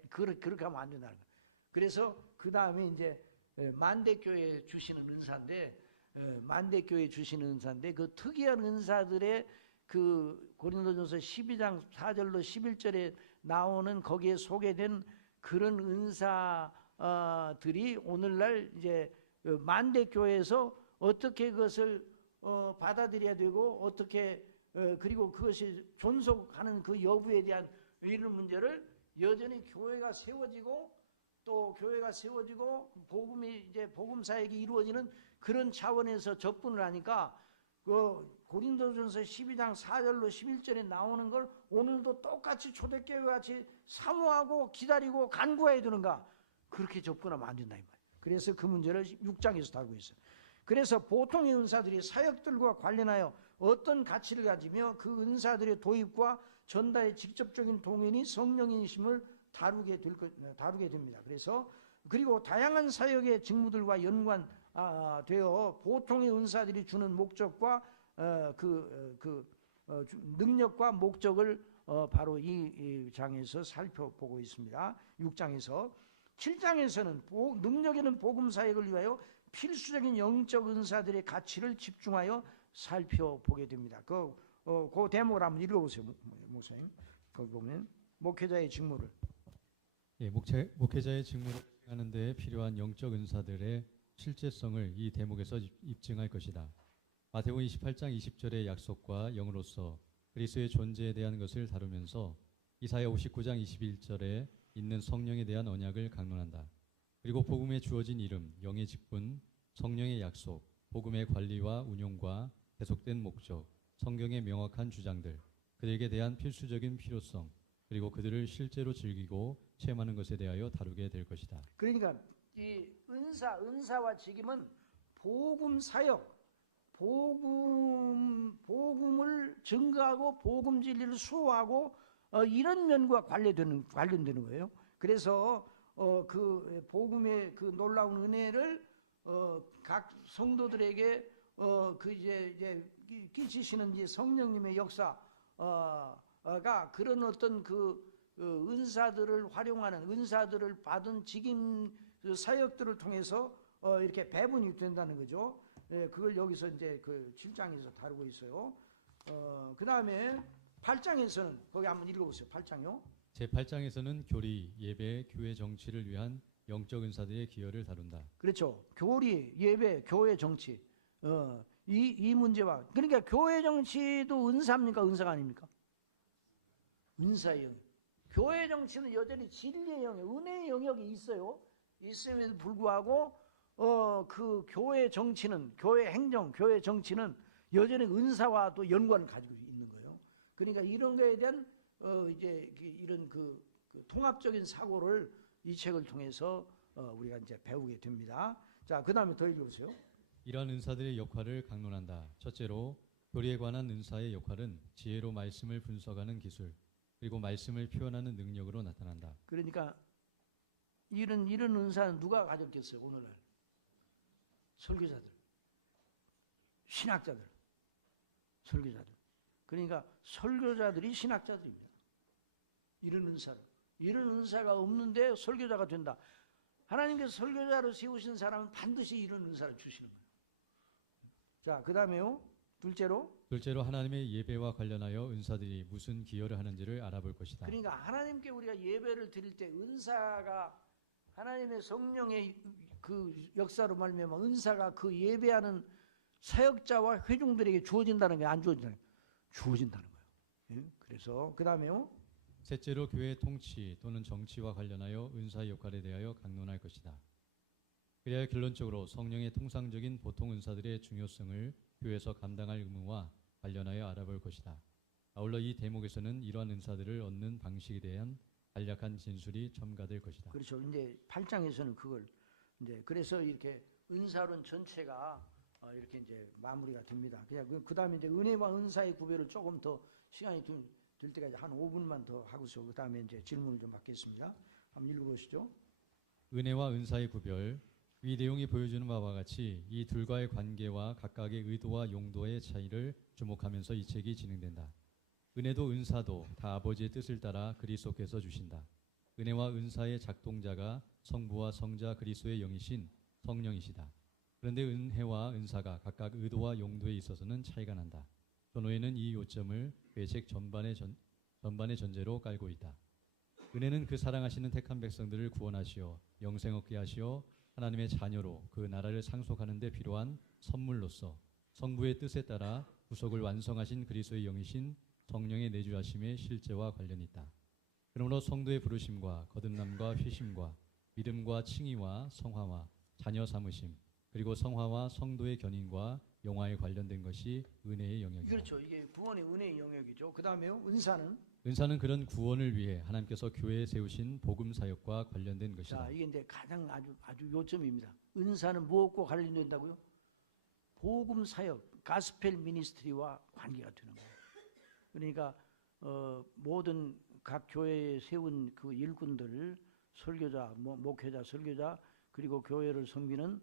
그렇게 하면 안 된다는 거예요. 그래서 그 다음에 이제 만대교회 주시는 은사인데, 그 특이한 은사들의 그 고린도전서 12장 4절로 11절에 나오는 거기에 소개된 그런 은사들이 오늘날 이제 만대교회에서 어떻게 그것을 받아들여야 되고, 어떻게 그리고 그것이 존속하는 그 여부에 대한 이런 문제를 여전히 교회가 세워지고 또 교회가 세워지고 복음이 이제 복음 사역이 이루어지는 그런 차원에서 접근을 하니까 그 고린도전서 12장 4절로 11절에 나오는 걸 오늘도 똑같이 초대교회 같이 사모하고 기다리고 간구해야 되는가? 그렇게 접근하면 안 된다 이 말이에요. 그래서 그 문제를 6장에서 다루고 있어요. 그래서 보통의 은사들이 사역들과 관련하여 어떤 가치를 가지며 그 은사들의 도입과 전달의 직접적인 동연이 성령이심을 다루게 됩니다. 그래서 그리고 다양한 사역의 직무들과 연관되어 보통의 은사들이 주는 목적과 능력과 목적을 바로 이 장에서 살펴보고 있습니다. 6장에서 7장에서는 능력 있는 복음 사역을 위하여 필수적인 영적 은사들의 가치를 집중하여 살펴보게 됩니다. 그 대목을 한번 읽어보세요, 목사님. 거기 보면 목회자의 직무를. 예, 목회자의 직무를 하는 데 필요한 영적 은사들의 실제성을 이 대목에서 입증할 것이다. 마태복음 28장 20절의 약속과 영으로서 그리스도의 존재에 대한 것을 다루면서 이사야 59장 21절에 있는 성령에 대한 언약을 강론한다. 그리고 복음에 주어진 이름, 영의 직분, 성령의 약속, 복음의 관리와 운용과 계속된 목적, 성경의 명확한 주장들, 그들에게 대한 필수적인 필요성, 그리고 그들을 실제로 즐기고 체험하는 것에 대하여 다루게 될 것이다. 그러니까 이 은사와 직임은 복음 사역, 복음을 증거하고 복음 진리를 수호하고 이런 면과 관련되는 거예요. 그래서 그 복음의 그 놀라운 은혜를 각 성도들에게 이제 끼치시는 이제 성령님의 역사가 그런 어떤 은사들을 활용하는 은사들을 받은 직임 사역들을 통해서 이렇게 배분이 된다는 거죠. 그걸 여기서 이제 그 7장에서 다루고 있어요. 그 다음에 8장에서는 거기 한번 읽어보세요. 8장요. 제8장에서는 교리, 예배, 교회 정치를 위한 영적 은사들의 기여를 다룬다. 그렇죠. 교리, 예배, 교회 정치. 이 문제와 그러니까 교회 정치도 은사입니까? 은사가 아닙니까? 은사예요. 교회 정치는 여전히 진리의 영역, 은혜의 영역이 있어요. 있음에도 불구하고 그 교회 정치는 교회 행정, 교회 정치는 여전히 은사와도 연관을 가지고 있는 거예요. 그러니까 이런 거에 대한 이제 이런 그 통합적인 사고를 이 책을 통해서 우리가 이제 배우게 됩니다. 자, 그다음에 더 읽어보세요. 이러한 은사들의 역할을 강론한다. 첫째로 교리에 관한 은사의 역할은 지혜로 말씀을 분석하는 기술, 그리고 말씀을 표현하는 능력으로 나타난다. 그러니까 이런 은사는 누가 가졌겠어요? 오늘날 설교자들, 신학자들, 설교자들. 그러니까 설교자들이 신학자들입니다. 이런 은사가 없는데 설교자가 된다. 하나님께서 설교자로 세우신 사람은 반드시 이런 은사를 주시는 거예요. 자, 그 다음에요. 둘째로 하나님의 예배와 관련하여 은사들이 무슨 기여를 하는지를 알아볼 것이다. 그러니까 하나님께 우리가 예배를 드릴 때 은사가 하나님의 성령의 그 역사로 말미암아 은사가 그 예배하는 사역자와 회중들에게 주어진다는 게 안 주어진다는 거예요. 주어진다는 거예요. 예? 그래서 그 다음에요. 셋째로 교회 통치 또는 정치와 관련하여 은사의 역할에 대하여 강론할 것이다. 그래야 결론적으로 성령의 통상적인 보통 은사들의 중요성을 교회에서 감당할 의무와 관련하여 알아볼 것이다. 아울러 이 대목에서는 이러한 은사들을 얻는 방식에 대한 간략한 진술이 첨가될 것이다. 그렇죠. 이제 8장에서는 그걸 이제 그래서 이렇게 은사론 전체가 이렇게 이제 마무리가 됩니다. 그냥 그 다음에 이제 은혜와 은사의 구별을 조금 더 시간이 될 때까지 한 5분만 더 하고서 그 다음에 이제 질문을 좀 받겠습니다. 한번 읽어보시죠. 은혜와 은사의 구별. 이 내용이 보여주는 바와 같이 이 둘과의 관계와 각각의 의도와 용도의 차이를 주목하면서 이 책이 진행된다. 은혜도 은사도 다 아버지의 뜻을 따라 그리스도께서 주신다. 은혜와 은사의 작동자가 성부와 성자 그리스도의 영이신 성령이시다. 그런데 은혜와 은사가 각각 의도와 용도에 있어서는 차이가 난다. 전후에는 이 요점을 회책 전반의 전제로 깔고 있다. 은혜는 그 사랑하시는 택한 백성들을 구원하시어 영생 얻게 하시어 하나님의 자녀로 그 나라를 상속하는 데 필요한 선물로서 성부의 뜻에 따라 구속을 완성하신 그리스도의 영이신 성령의 내주하심의 실제와 관련이 있다. 그러므로 성도의 부르심과 거듭남과 회심과 믿음과 칭의와 성화와 자녀 삼으심, 그리고 성화와 성도의 견인과 영화에 관련된 것이 은혜의 영역이다. 그렇죠. 이게 구원의 은혜의 영역이죠. 그 다음에요. 은사는 그런 구원을 위해 하나님께서 교회에 세우신 복음 사역과 관련된 것이다. 자, 이게 이제 가장 아주 요점입니다. 은사는 무엇과 관련된다고요? 복음 사역, 가스펠 미니스트리와 관계가 되는 거예요. 그러니까 모든 각 교회에 세운 그 일꾼들, 설교자, 목회자, 설교자, 그리고 교회를 섬기는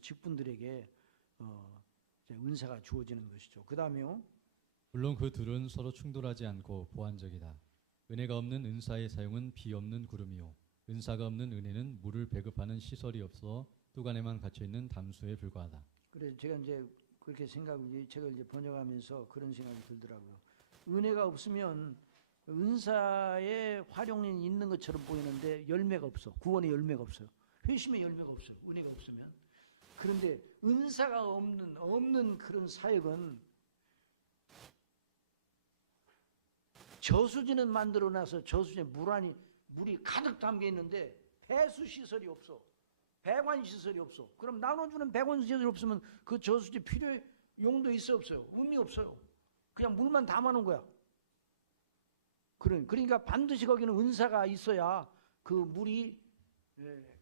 직분들에게 이제 은사가 주어지는 것이죠. 그 다음에요. 물론 그 둘은 서로 충돌하지 않고 보완적이다. 은혜가 없는 은사의 사용은 비 없는 구름이요, 은사가 없는 은혜는 물을 배급하는 시설이 없어 뚝 안에만 갇혀 있는 담수에 불과하다. 그래서 제가 이제 그렇게 이 책을 이제 번역하면서 그런 생각이 들더라고요. 은혜가 없으면 은사의 활용이 있는 것처럼 보이는데 열매가 없어. 구원의 열매가 없어요. 회심의 열매가 없어요. 은혜가 없으면. 그런데 은사가 없는 그런 사역은 저수지는 만들어놔서 저수지에 물이 가득 담겨 있는데 배수 시설이 없어. 배관 시설이 없어. 그럼 나눠주는 배관 시설이 없으면 그 저수지 필요의 용도 있어 없어요? 의미 없어요. 그냥 물만 담아놓은 거야. 그러니까 반드시 거기는 은사가 있어야 그 물이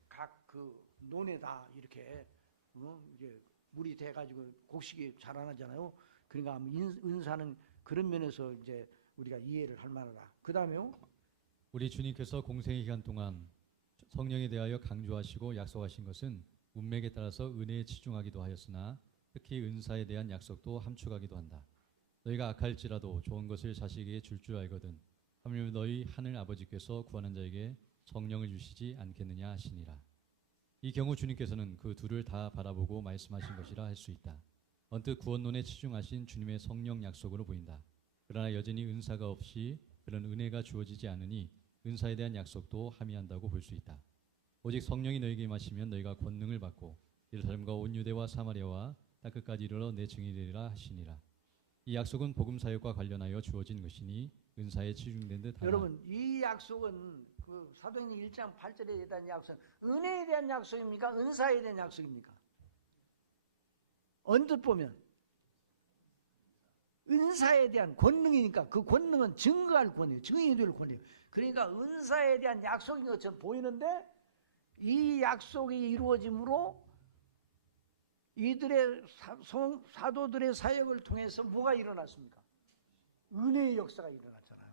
각 그 논에다 이렇게 이제 물이 돼가지고 곡식이 자라나잖아요. 그러니까 은사는 그런 면에서 이제 우리가 이해를 할 만하다. 그 다음에요. 우리 주님께서 공생의 기간 동안 성령에 대하여 강조하시고 약속하신 것은 문맥에 따라서 은혜에 치중하기도 하였으나 특히 은사에 대한 약속도 함축하기도 한다. 너희가 악할지라도 좋은 것을 자식에게 줄 알거든 하물며 너희 하늘 아버지께서 구하는 자에게 성령을 주시지 않겠느냐 하시니라. 이 경우 주님께서는 그 둘을 다 바라보고 말씀하신 것이라 할 수 있다. 언뜻 구원론에 치중하신 주님의 성령 약속으로 보인다. 그러나 여전히 은사가 없이 그런 은혜가 주어지지 않으니 은사에 대한 약속도 함의한다고 볼 수 있다. 오직 성령이 너에게 임하시면 너희가 권능을 받고 예루살렘과 온 유대와 사마리아와 땅끝까지 이르러 내 증인이 되리라 하시니라. 이 약속은 복음 사역과 관련하여 주어진 것이니 은사에 치중된 듯 하나. 여러분, 이 약속은 그 사도행전 1장 8절에 대한 약속은 은혜에 대한 약속입니까? 은사에 대한 약속입니까? 언뜻 보면 은사에 대한 권능이니까 그 권능은 증거할 권이에요. 증인이 될 권이에요. 그러니까 은사에 대한 약속인 것처럼 보이는데 이 약속이 이루어짐으로 이들의 사도들의 사역을 통해서 뭐가 일어났습니까? 은혜의 역사가 일어났잖아요.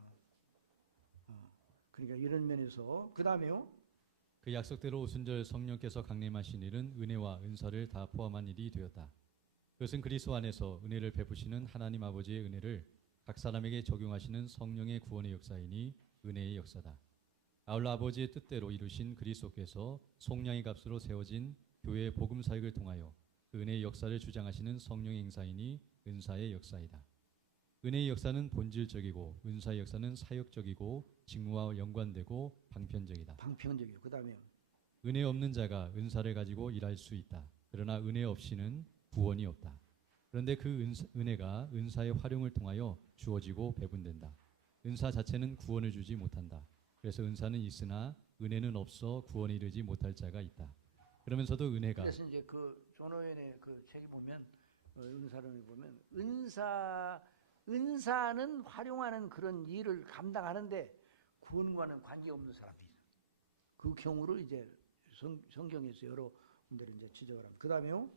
그러니까 이런 면에서 그 다음에요. 그 약속대로 오순절 성령께서 강림하신 일은 은혜와 은사를 다 포함한 일이 되었다. 그것은 그리스도 안에서 은혜를 베푸시는 하나님 아버지의 은혜를 각 사람에게 적용하시는 성령의 구원의 역사이니 은혜의 역사다. 아울러 아버지의 뜻대로 이루신 그리스도께서 속량의 값으로 세워진 교회의 복음 사역을 통하여 그 은혜의 역사를 주장하시는 성령의 행사이니 은사의 역사이다. 은혜의 역사는 본질적이고 은사의 역사는 사역적이고 직무와 연관되고 방편적이다. 방편적이요. 그 다음에요. 은혜 없는 자가 은사를 가지고 일할 수 있다. 그러나 은혜 없이는 구원이 없다. 그런데 그 은혜가 은사의 활용을 통하여 주어지고 배분된다. 은사 자체는 구원을 주지 못한다. 그래서 은사는 있으나 은혜는 없어 구원에 이르지 못할 자가 있다. 그러면서도 은혜가 그래서 이제 그 존오웬의 그 책에 보면 은사론에 보면 은사는 활용하는 그런 일을 감당하는데 구원과는 관계없는 사람이 있어요. 그 경우를 이제 성경에서 여러 분들이 이제 지적을 합니다. 그 다음에요.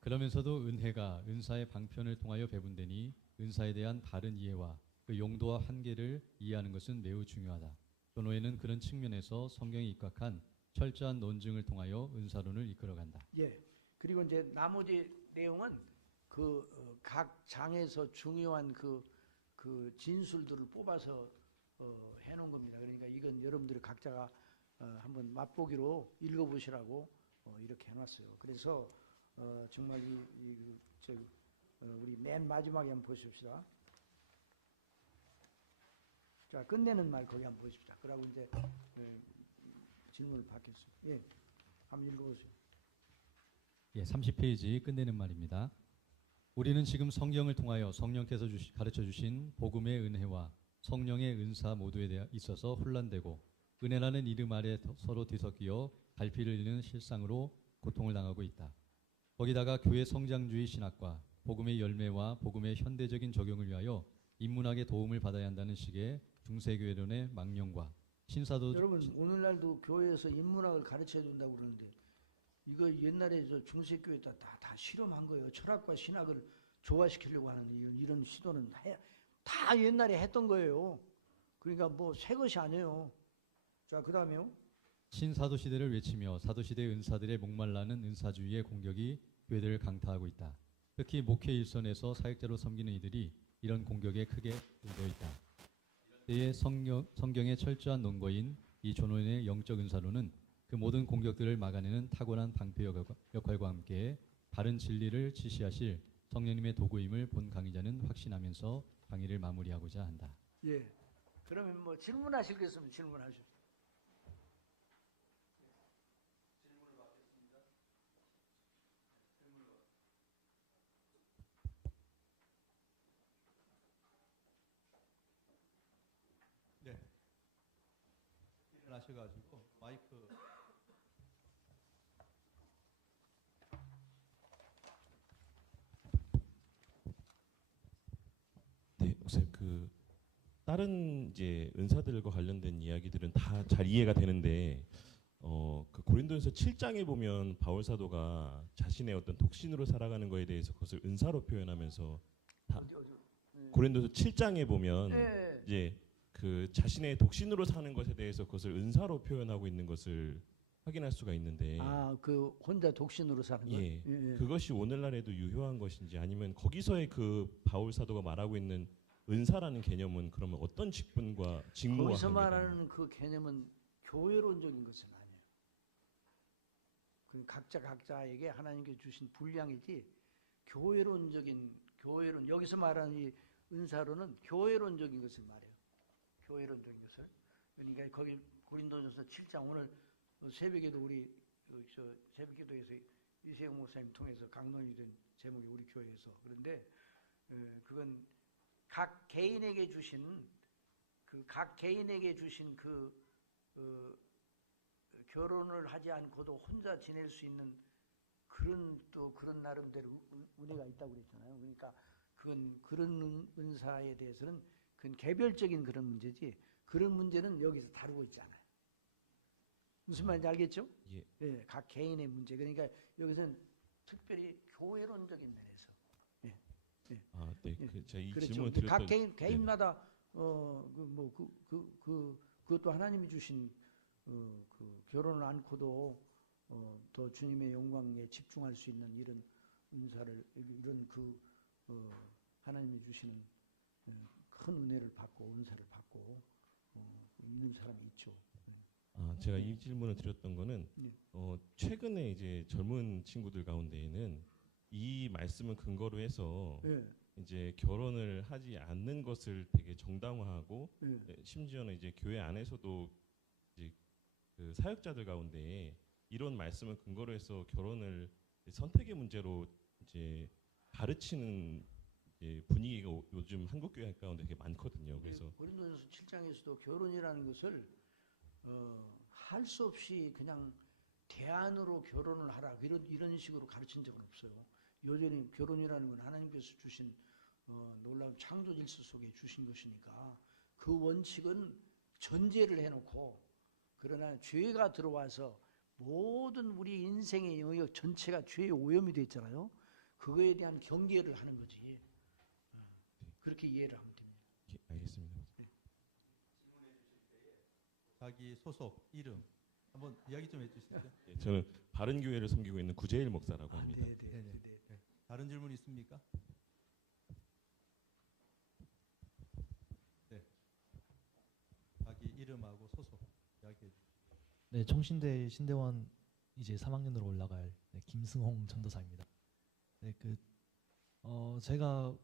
그러면서도 은혜가 은사의 방편을 통하여 배분되니 은사에 대한 바른 이해와 그 용도와 한계를 이해하는 것은 매우 중요하다. 존오웬은 그런 측면에서 성경에 입각한 철저한 논증을 통하여 은사론을 이끌어간다. 예. 그리고 이제 나머지 내용은 그 각 장에서 중요한 그 진술들을 뽑아서 해놓은 겁니다. 그러니까 이건 여러분들이 각자가 한번 맛보기로 읽어보시라고 이렇게 해놨어요. 그래서 정말 우리 맨 마지막에 한번 보십시다. 자, 끝내는 말 거기 한번 보십시다. 그러고 이제 질문을 받겠습니다. 예, 한번 읽어보세요. 예, 30페이지 끝내는 말입니다. 우리는 지금 성경을 통하여 성령께서 가르쳐 주신 복음의 은혜와 성령의 은사 모두에 대해 있어서 혼란되고 은혜라는 이름 아래 서로 뒤섞여 갈피를 잃는 실상으로 고통을 당하고 있다. 거기다가 교회 성장주의 신학과 복음의 열매와 복음의 현대적인 적용을 위하여 인문학의 도움을 받아야 한다는 식의 중세교회론의 망령과 신사도 여러분 오늘날도 교회에서 인문학을 가르쳐야 된다고 그러는데 이거 옛날에 저 중세교회 다 실험한 거예요. 철학과 신학을 조화시키려고 하는 이런 시도는 다 옛날에 했던 거예요. 그러니까 뭐 새 것이 아니에요. 자, 그다음에요. 신사도 시대를 외치며 사도 시대의 은사들의 목말라는 은사주의의 공격이 교회들을 강타하고 있다. 특히 목회 일선에서 사역자로 섬기는 이들이 이런 공격에 크게 물려 있다. 때의 성경의 철저한 논거인 이 존원의 영적 은사로는 그 모든 공격들을 막아내는 타고난 방패 역할과 함께 바른 진리를 지시하실 성령님의 도구임을 본 강의자는 확신하면서 강의를 마무리하고자 한다. 예. 그러면 뭐 질문하실 게 있으면 질문하십시오. 네. 일어나셔가지고 마이크. 네, 목사님 그 다른 이제 은사들과 관련된 이야기들은 다 잘 이해가 되는데 그 고린도전서 7장에 보면 바울 사도가 자신의 어떤 독신으로 살아가는 거에 대해서 그것을 은사로 표현하면서 고린도전서 7장에 보면 예. 이제 그 자신의 독신으로 사는 것에 대해서 그것을 은사로 표현하고 있는 것을 확인할 수가 있는데 그 혼자 독신으로 사는 거. 예, 그것이 오늘날에도 유효한 것인지 아니면 거기서의 그 바울 사도가 말하고 있는 은사라는 개념은 그러면 어떤 직분과 직무와 거기서 관계가 말하는 그 개념은 교회론적인 것은 아니에요. 그 각자에게 하나님께 주신 분량이지 교회론 여기서 말하는 이 은사로는 교회론적인 것을 말해요. 교회론적인 것을. 그러니까 거기 고린도전서 7장 오늘 새벽에도 우리 새벽기도에서 이세영 목사님 통해서 강론이 된 제목이 우리 교회에서 그런데 그건 각 개인에게 주신 결혼을 하지 않고도 혼자 지낼 수 있는 그런 나름대로 은혜가 있다고 그랬잖아요. 그러니까 그런 은사에 대해서는 그건 개별적인 그런 문제지 그런 문제는 여기서 다루고 있지 않아요. 무슨 말인지 알겠죠? 예. 예, 각 개인의 문제. 그러니까 여기서는 특별히 교회론적인 면에서. 아, 네. 예. 그 제가 이 그렇죠. 질문을 근데 각 드렸던 개인마다 그것도 하나님이 주신 그 결혼을 않고도 더 주님의 영광에 집중할 수 있는 이런 은사를 이런 하나님이 주시는 큰 은혜를 받고 은사를 받고 있는 사람이 있죠. 제가 이 질문을 드렸던 거는 네. 최근에 이제 젊은 친구들 가운데에는 이 말씀을 근거로 해서 예. 이제 결혼을 하지 않는 것을 되게 정당화하고 예. 심지어는 이제 교회 안에서도 이제 그 사역자들 가운데 이런 말씀을 근거로 해서 결혼을 선택의 문제로 이제 가르치는 이제 분위기가 요즘 한국 교회 가운데 되게 많거든요. 그래서 고린도전서 7장에서도 결혼이라는 것을 할 수 없이 그냥 대안으로 결혼을 하라 이런 식으로 가르친 적은 없어요. 여전히 결혼이라는 건 하나님께서 주신 놀라운 창조 질서 속에 주신 것이니까 그 원칙은 전제를 해놓고 그러나 죄가 들어와서 모든 우리 인생의 영역 전체가 죄의 오염이 돼 있잖아요. 그거에 대한 경계를 하는 거지. 그렇게 이해를 하면 됩니다. 예, 알겠습니다. 자기 소속 이름 한번 이야기 좀 해주시죠. 예, 저는 바른교회를 섬기고 있는 구재일 목사라고 합니다. 네네. 다른 질문 있습니까? 네. 자기 이름하고 소속 이야기해 주시죠. 네, 청신대 신대원 이제 3학년으로 올라갈 김승홍 전도사입니다. 네, 제가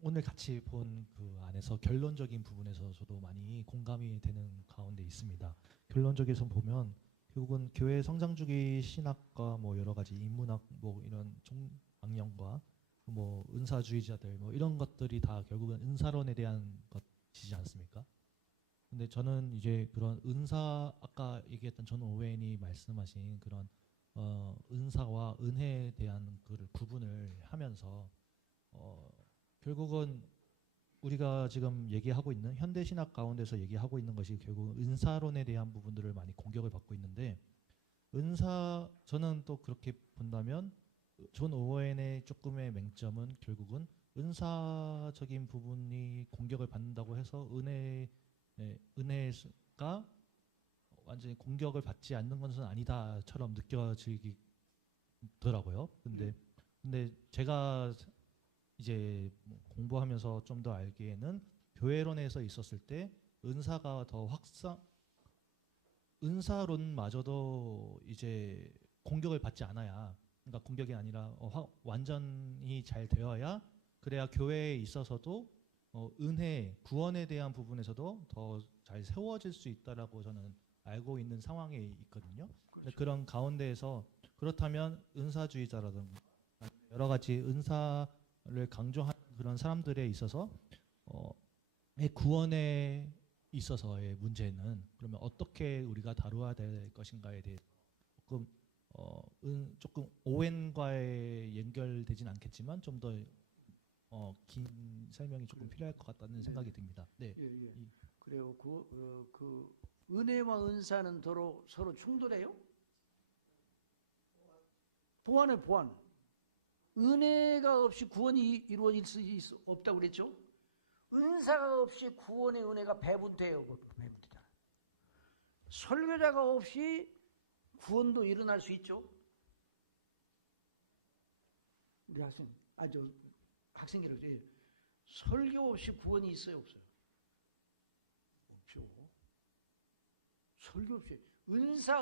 오늘 같이 본 그 안에서 결론적인 부분에서 저도 많이 공감이 되는 가운데 있습니다. 결론적에서 보면 결국은 교회 성장주기 신학과 뭐 여러 가지 인문학 뭐 이런 종방령과 뭐 은사주의자들 뭐 이런 것들이 다 결국은 은사론에 대한 것이지 않습니까? 근데 저는 이제 그런 은사 아까 얘기했던 존 오웬이 말씀하신 그런 은사와 은혜에 대한 그를 구분을 하면서 결국은 우리가 지금 얘기하고 있는 현대 신학 가운데서 얘기하고 있는 것이 결국 은사론에 대한 부분들을 많이 공격을 받고 있는데 저는 또 그렇게 본다면 존 오웬의 조금의 맹점은 결국은 은사적인 부분이 공격을 받는다고 해서 은혜가 완전히 공격을 받지 않는 것은 아니다처럼 느껴지더라고요. 근데 제가 이제 공부하면서 좀 더 알기에는 교회론에서 있었을 때 은사가 더 은사론마저도 이제 공격을 받지 않아야, 그러니까 공격이 아니라 완전히 잘 되어야 그래야 교회에 있어서도 은혜, 구원에 대한 부분에서도 더 잘 세워질 수 있다라고 저는 알고 있는 상황에 있거든요. 근데 그런 가운데에서 그렇다면 은사주의자라든가 여러 가지 은사를 강조하는 그런 사람들에 있어서 구원에 있어서의 문제는 그러면 어떻게 우리가 다루어야 될 것인가에 대해 조금 오웬과의 연결되진 않겠지만 좀 더 긴 설명이 조금 필요할 것 같다는 생각이 듭니다. 네. 예. 그래요. 그 은혜와 은사는 서로 충돌해요? 보완. 은혜가 없이 구원이 이루어질 수 없다고 그랬죠? 은사가 없이 구원의 은혜가 배분돼요. 배분되잖아요. 설교자가 없이 구원도 일어날 수 있죠? 우리 학생이라고 해요. 설교 없이 구원이 있어요, 없어요? 없죠. 설교 없이, 은사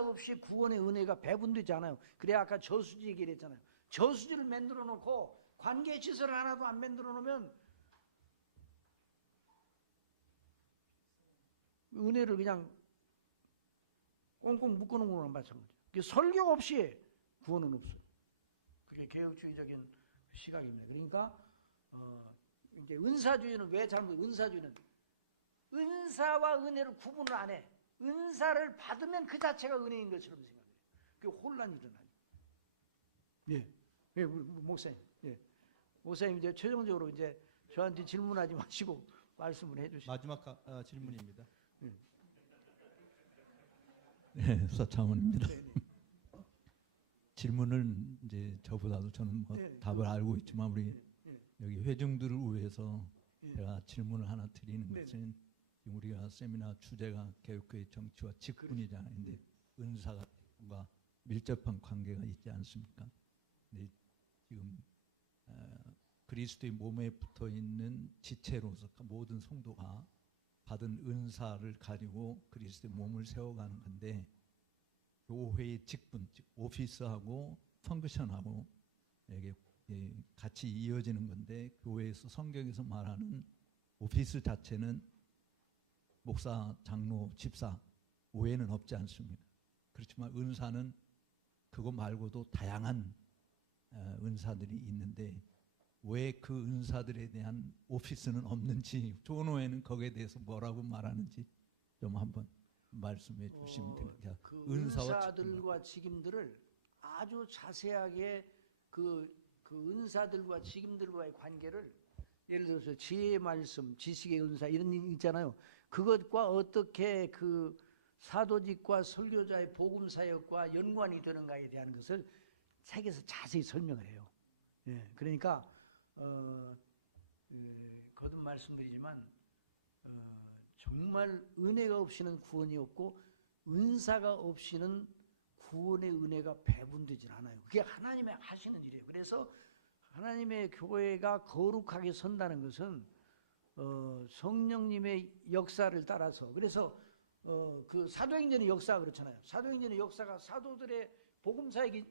없이 구원의 은혜가 배분되지 않아요. 그래 아까 저수지 얘기를 했잖아요. 저수지를 만들어 놓고 관계 시설 하나도 안 만들어 놓으면 은혜를 그냥 꽁꽁 묶어 놓은 거랑 마찬가지예요. 설교 없이 구원은 없어요. 그게 개혁주의적인 시각입니다. 그러니까 이제 은사주의는 왜 잘못? 은사주의는 은사와 은혜를 구분을 안 해. 은사를 받으면 그 자체가 은혜인 것처럼 생각해요. 그 혼란이 일어나요. 예, 목사님. 예, 목사님 이제 최종적으로 이제 저한테 질문하지 마시고 말씀을 해주시죠. 마지막 질문입니다. 네, 사차원입니다. 네. 질문을 이제 저보다도 저는 답을 알고 있지만 우리 여기 회중들을 위해서 제가 질문을 하나 드리는 것은 지금 우리가 세미나 주제가 개혁교회 정치와 직분이잖아요. 근데 은사가 밀접한 관계가 있지 않습니까? 근데 지금 그리스도의 몸에 붙어 있는 지체로서 모든 성도가 받은 은사를 가지고 그리스도의 몸을 세워가는 건데 교회의 직분, 즉 오피스하고 펑크션하고 이게 같이 이어지는 건데 교회에서 성경에서 말하는 오피스 자체는 목사, 장로, 집사 외에는 없지 않습니까? 그렇지만 은사는 그거 말고도 다양한 은사들이 있는데 왜 그 은사들에 대한 오피스는 없는지 존 오웬은 거기에 대해서 뭐라고 말하는지 좀 한번 말씀해 주시면 됩니다. 그 은사들과 직임들을 아주 자세하게 그 은사들과 직임들과의 관계를 예를 들어서 지혜의 말씀, 지식의 은사 이런 일 있잖아요. 그것과 어떻게 그 사도직과 설교자의 복음 사역과 연관이 되는가에 대한 것을 책에서 자세히 설명을 해요. 예, 그러니까 거듭 말씀드리지만 정말 은혜가 없이는 구원이 없고 은사가 없이는 구원의 은혜가 배분되질 않아요. 그게 하나님의 하시는 일이에요. 그래서 하나님의 교회가 거룩하게 선다는 것은 성령님의 역사를 따라서, 그래서 그 사도행전의 역사가 그렇잖아요. 사도행전의 역사가 사도들의 복음 사역이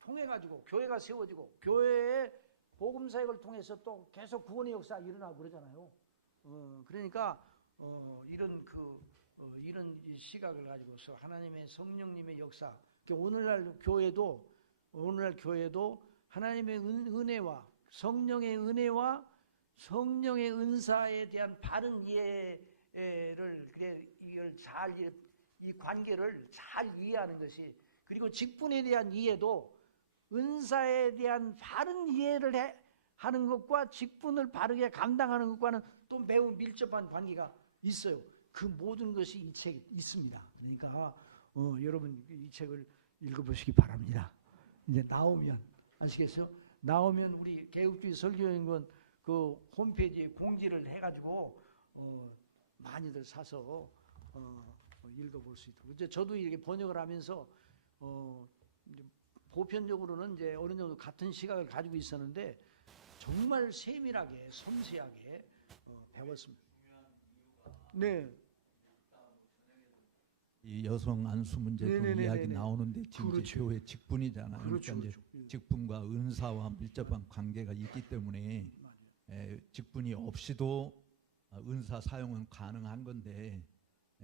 통해 가지고 교회가 세워지고 교회의 복음 사역을 통해서 또 계속 구원의 역사가 일어나고 그러잖아요. 그러니까 이런 이 시각을 가지고서 하나님의 성령님의 역사, 오늘날 교회도 하나님의 은혜와 성령의 은사에 대한 바른 이해에 그래 이걸 잘 이 관계를 잘 이해하는 것이, 그리고 직분에 대한 이해도 은사에 대한 바른 이해를 하는 것과 직분을 바르게 감당하는 것과는 또 매우 밀접한 관계가 있어요. 그 모든 것이 이 책에 있습니다. 그러니까 여러분 이 책을 읽어보시기 바랍니다. 이제 나오면 아시겠어요? 나오면 우리 개혁주의 설교연구원 그 홈페이지에 공지를 해가지고 많이들 사서 읽어볼 수 있도록. 이제 저도 이렇게 번역을 하면서 이제 보편적으로는 이제 어느 정도 같은 시각을 가지고 있었는데 정말 세밀하게 섬세하게 배웠습니다. 네. 이 여성 안수 문제도 네네네네네. 이야기 나오는데 지금 그렇죠. 이제 교회 직분이잖아요. 그렇죠, 그러니까 이제 그렇죠. 직분과 은사와 밀접한 관계가 있기 때문에 직분이 없이도 은사 사용은 가능한 건데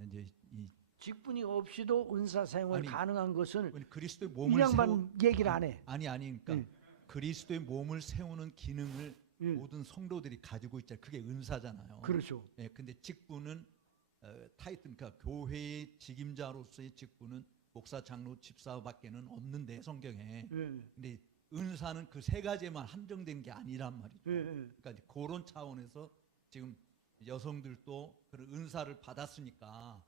이제 이 직분이 없이도 은사 사용을 아니, 가능한 것은 그리스도의 이 몸을 양반 얘기를 안 해. 아니 그러니까 네. 그리스도의 몸을 세우는 기능을 네. 모든 성도들이 가지고 있잖아요. 그게 은사잖아요. 그렇죠. 예, 근데 직분은 타이틀, 그러니까 교회의 직임자로서의 직분은 목사, 장로, 집사밖에는 없는데 성경에. 예, 근데 은사는 그 세 가지에만 한정된 게 아니란 말이죠. 예, 예. 그러니까 이제 그런 차원에서 지금 여성들도 그런 은사를 받았으니까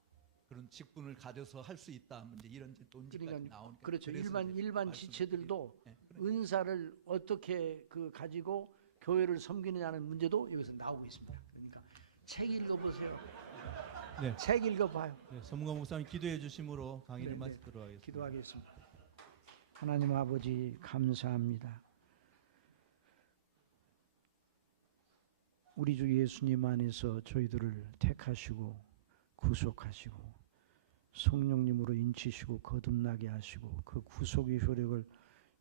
그런 직분을 가져서 할 수 있다. 이제 이런 이제 논지까지 그러니까 나오니까. 그렇죠. 그래서 일반 이제 말씀을 지체들도 드리고, 그래. 은사를 어떻게 가지고 교회를 섬기느냐는 문제도 여기서 나오고 있습니다. 그러니까 책 읽어보세요. 네. 책 읽어봐요. 네, 서문관 목사님 기도해 주심으로 강의를 네, 네. 마치도록 하겠습니다. 기도하겠습니다. 하나님 아버지 감사합니다. 우리 주 예수님 안에서 저희들을 택하시고 구속하시고 성령님으로 인치시고 거듭나게 하시고 그 구속의 효력을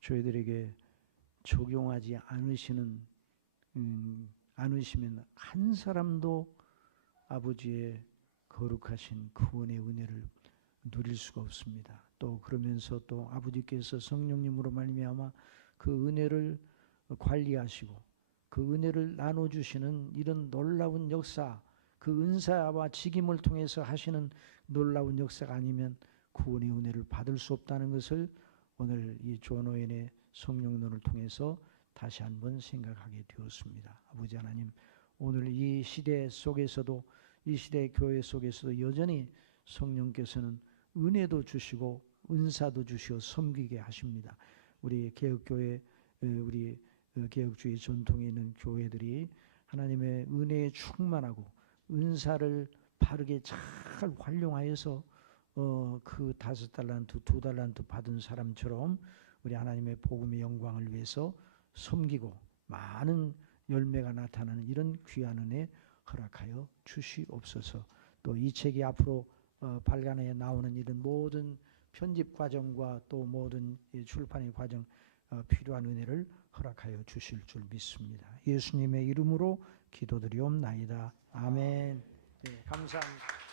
저희들에게 적용하지 않으시면 한 사람도 아버지의 거룩하신 구원의 은혜를 누릴 수가 없습니다. 또 그러면서 또 아버지께서 성령님으로 말미암아 그 은혜를 관리하시고 그 은혜를 나눠주시는 이런 놀라운 역사, 그 은사와 직임을 통해서 하시는 놀라운 역사가 아니면 구원의 은혜를 받을 수 없다는 것을 오늘 이 존 오웬의 성령론을 통해서 다시 한번 생각하게 되었습니다. 아버지 하나님, 오늘 이 시대 속에서도, 이 시대 교회 속에서도 여전히 성령께서는 은혜도 주시고 은사도 주시어 섬기게 하십니다. 우리 개혁교회, 우리 개혁주의 전통에 있는 교회들이 하나님의 은혜에 충만하고 은사를 바르게 잘 활용하여서 그 5달란트, 2달란트 받은 사람처럼 우리 하나님의 복음의 영광을 위해서 섬기고 많은 열매가 나타나는 이런 귀한 은혜 허락하여 주시옵소서. 또 이 책이 앞으로 발간해 나오는 이런 모든 편집 과정과 또 모든 출판의 과정 필요한 은혜를 허락하여 주실 줄 믿습니다. 예수님의 이름으로 기도드리옵나이다. 아멘. 네, 감사합니다.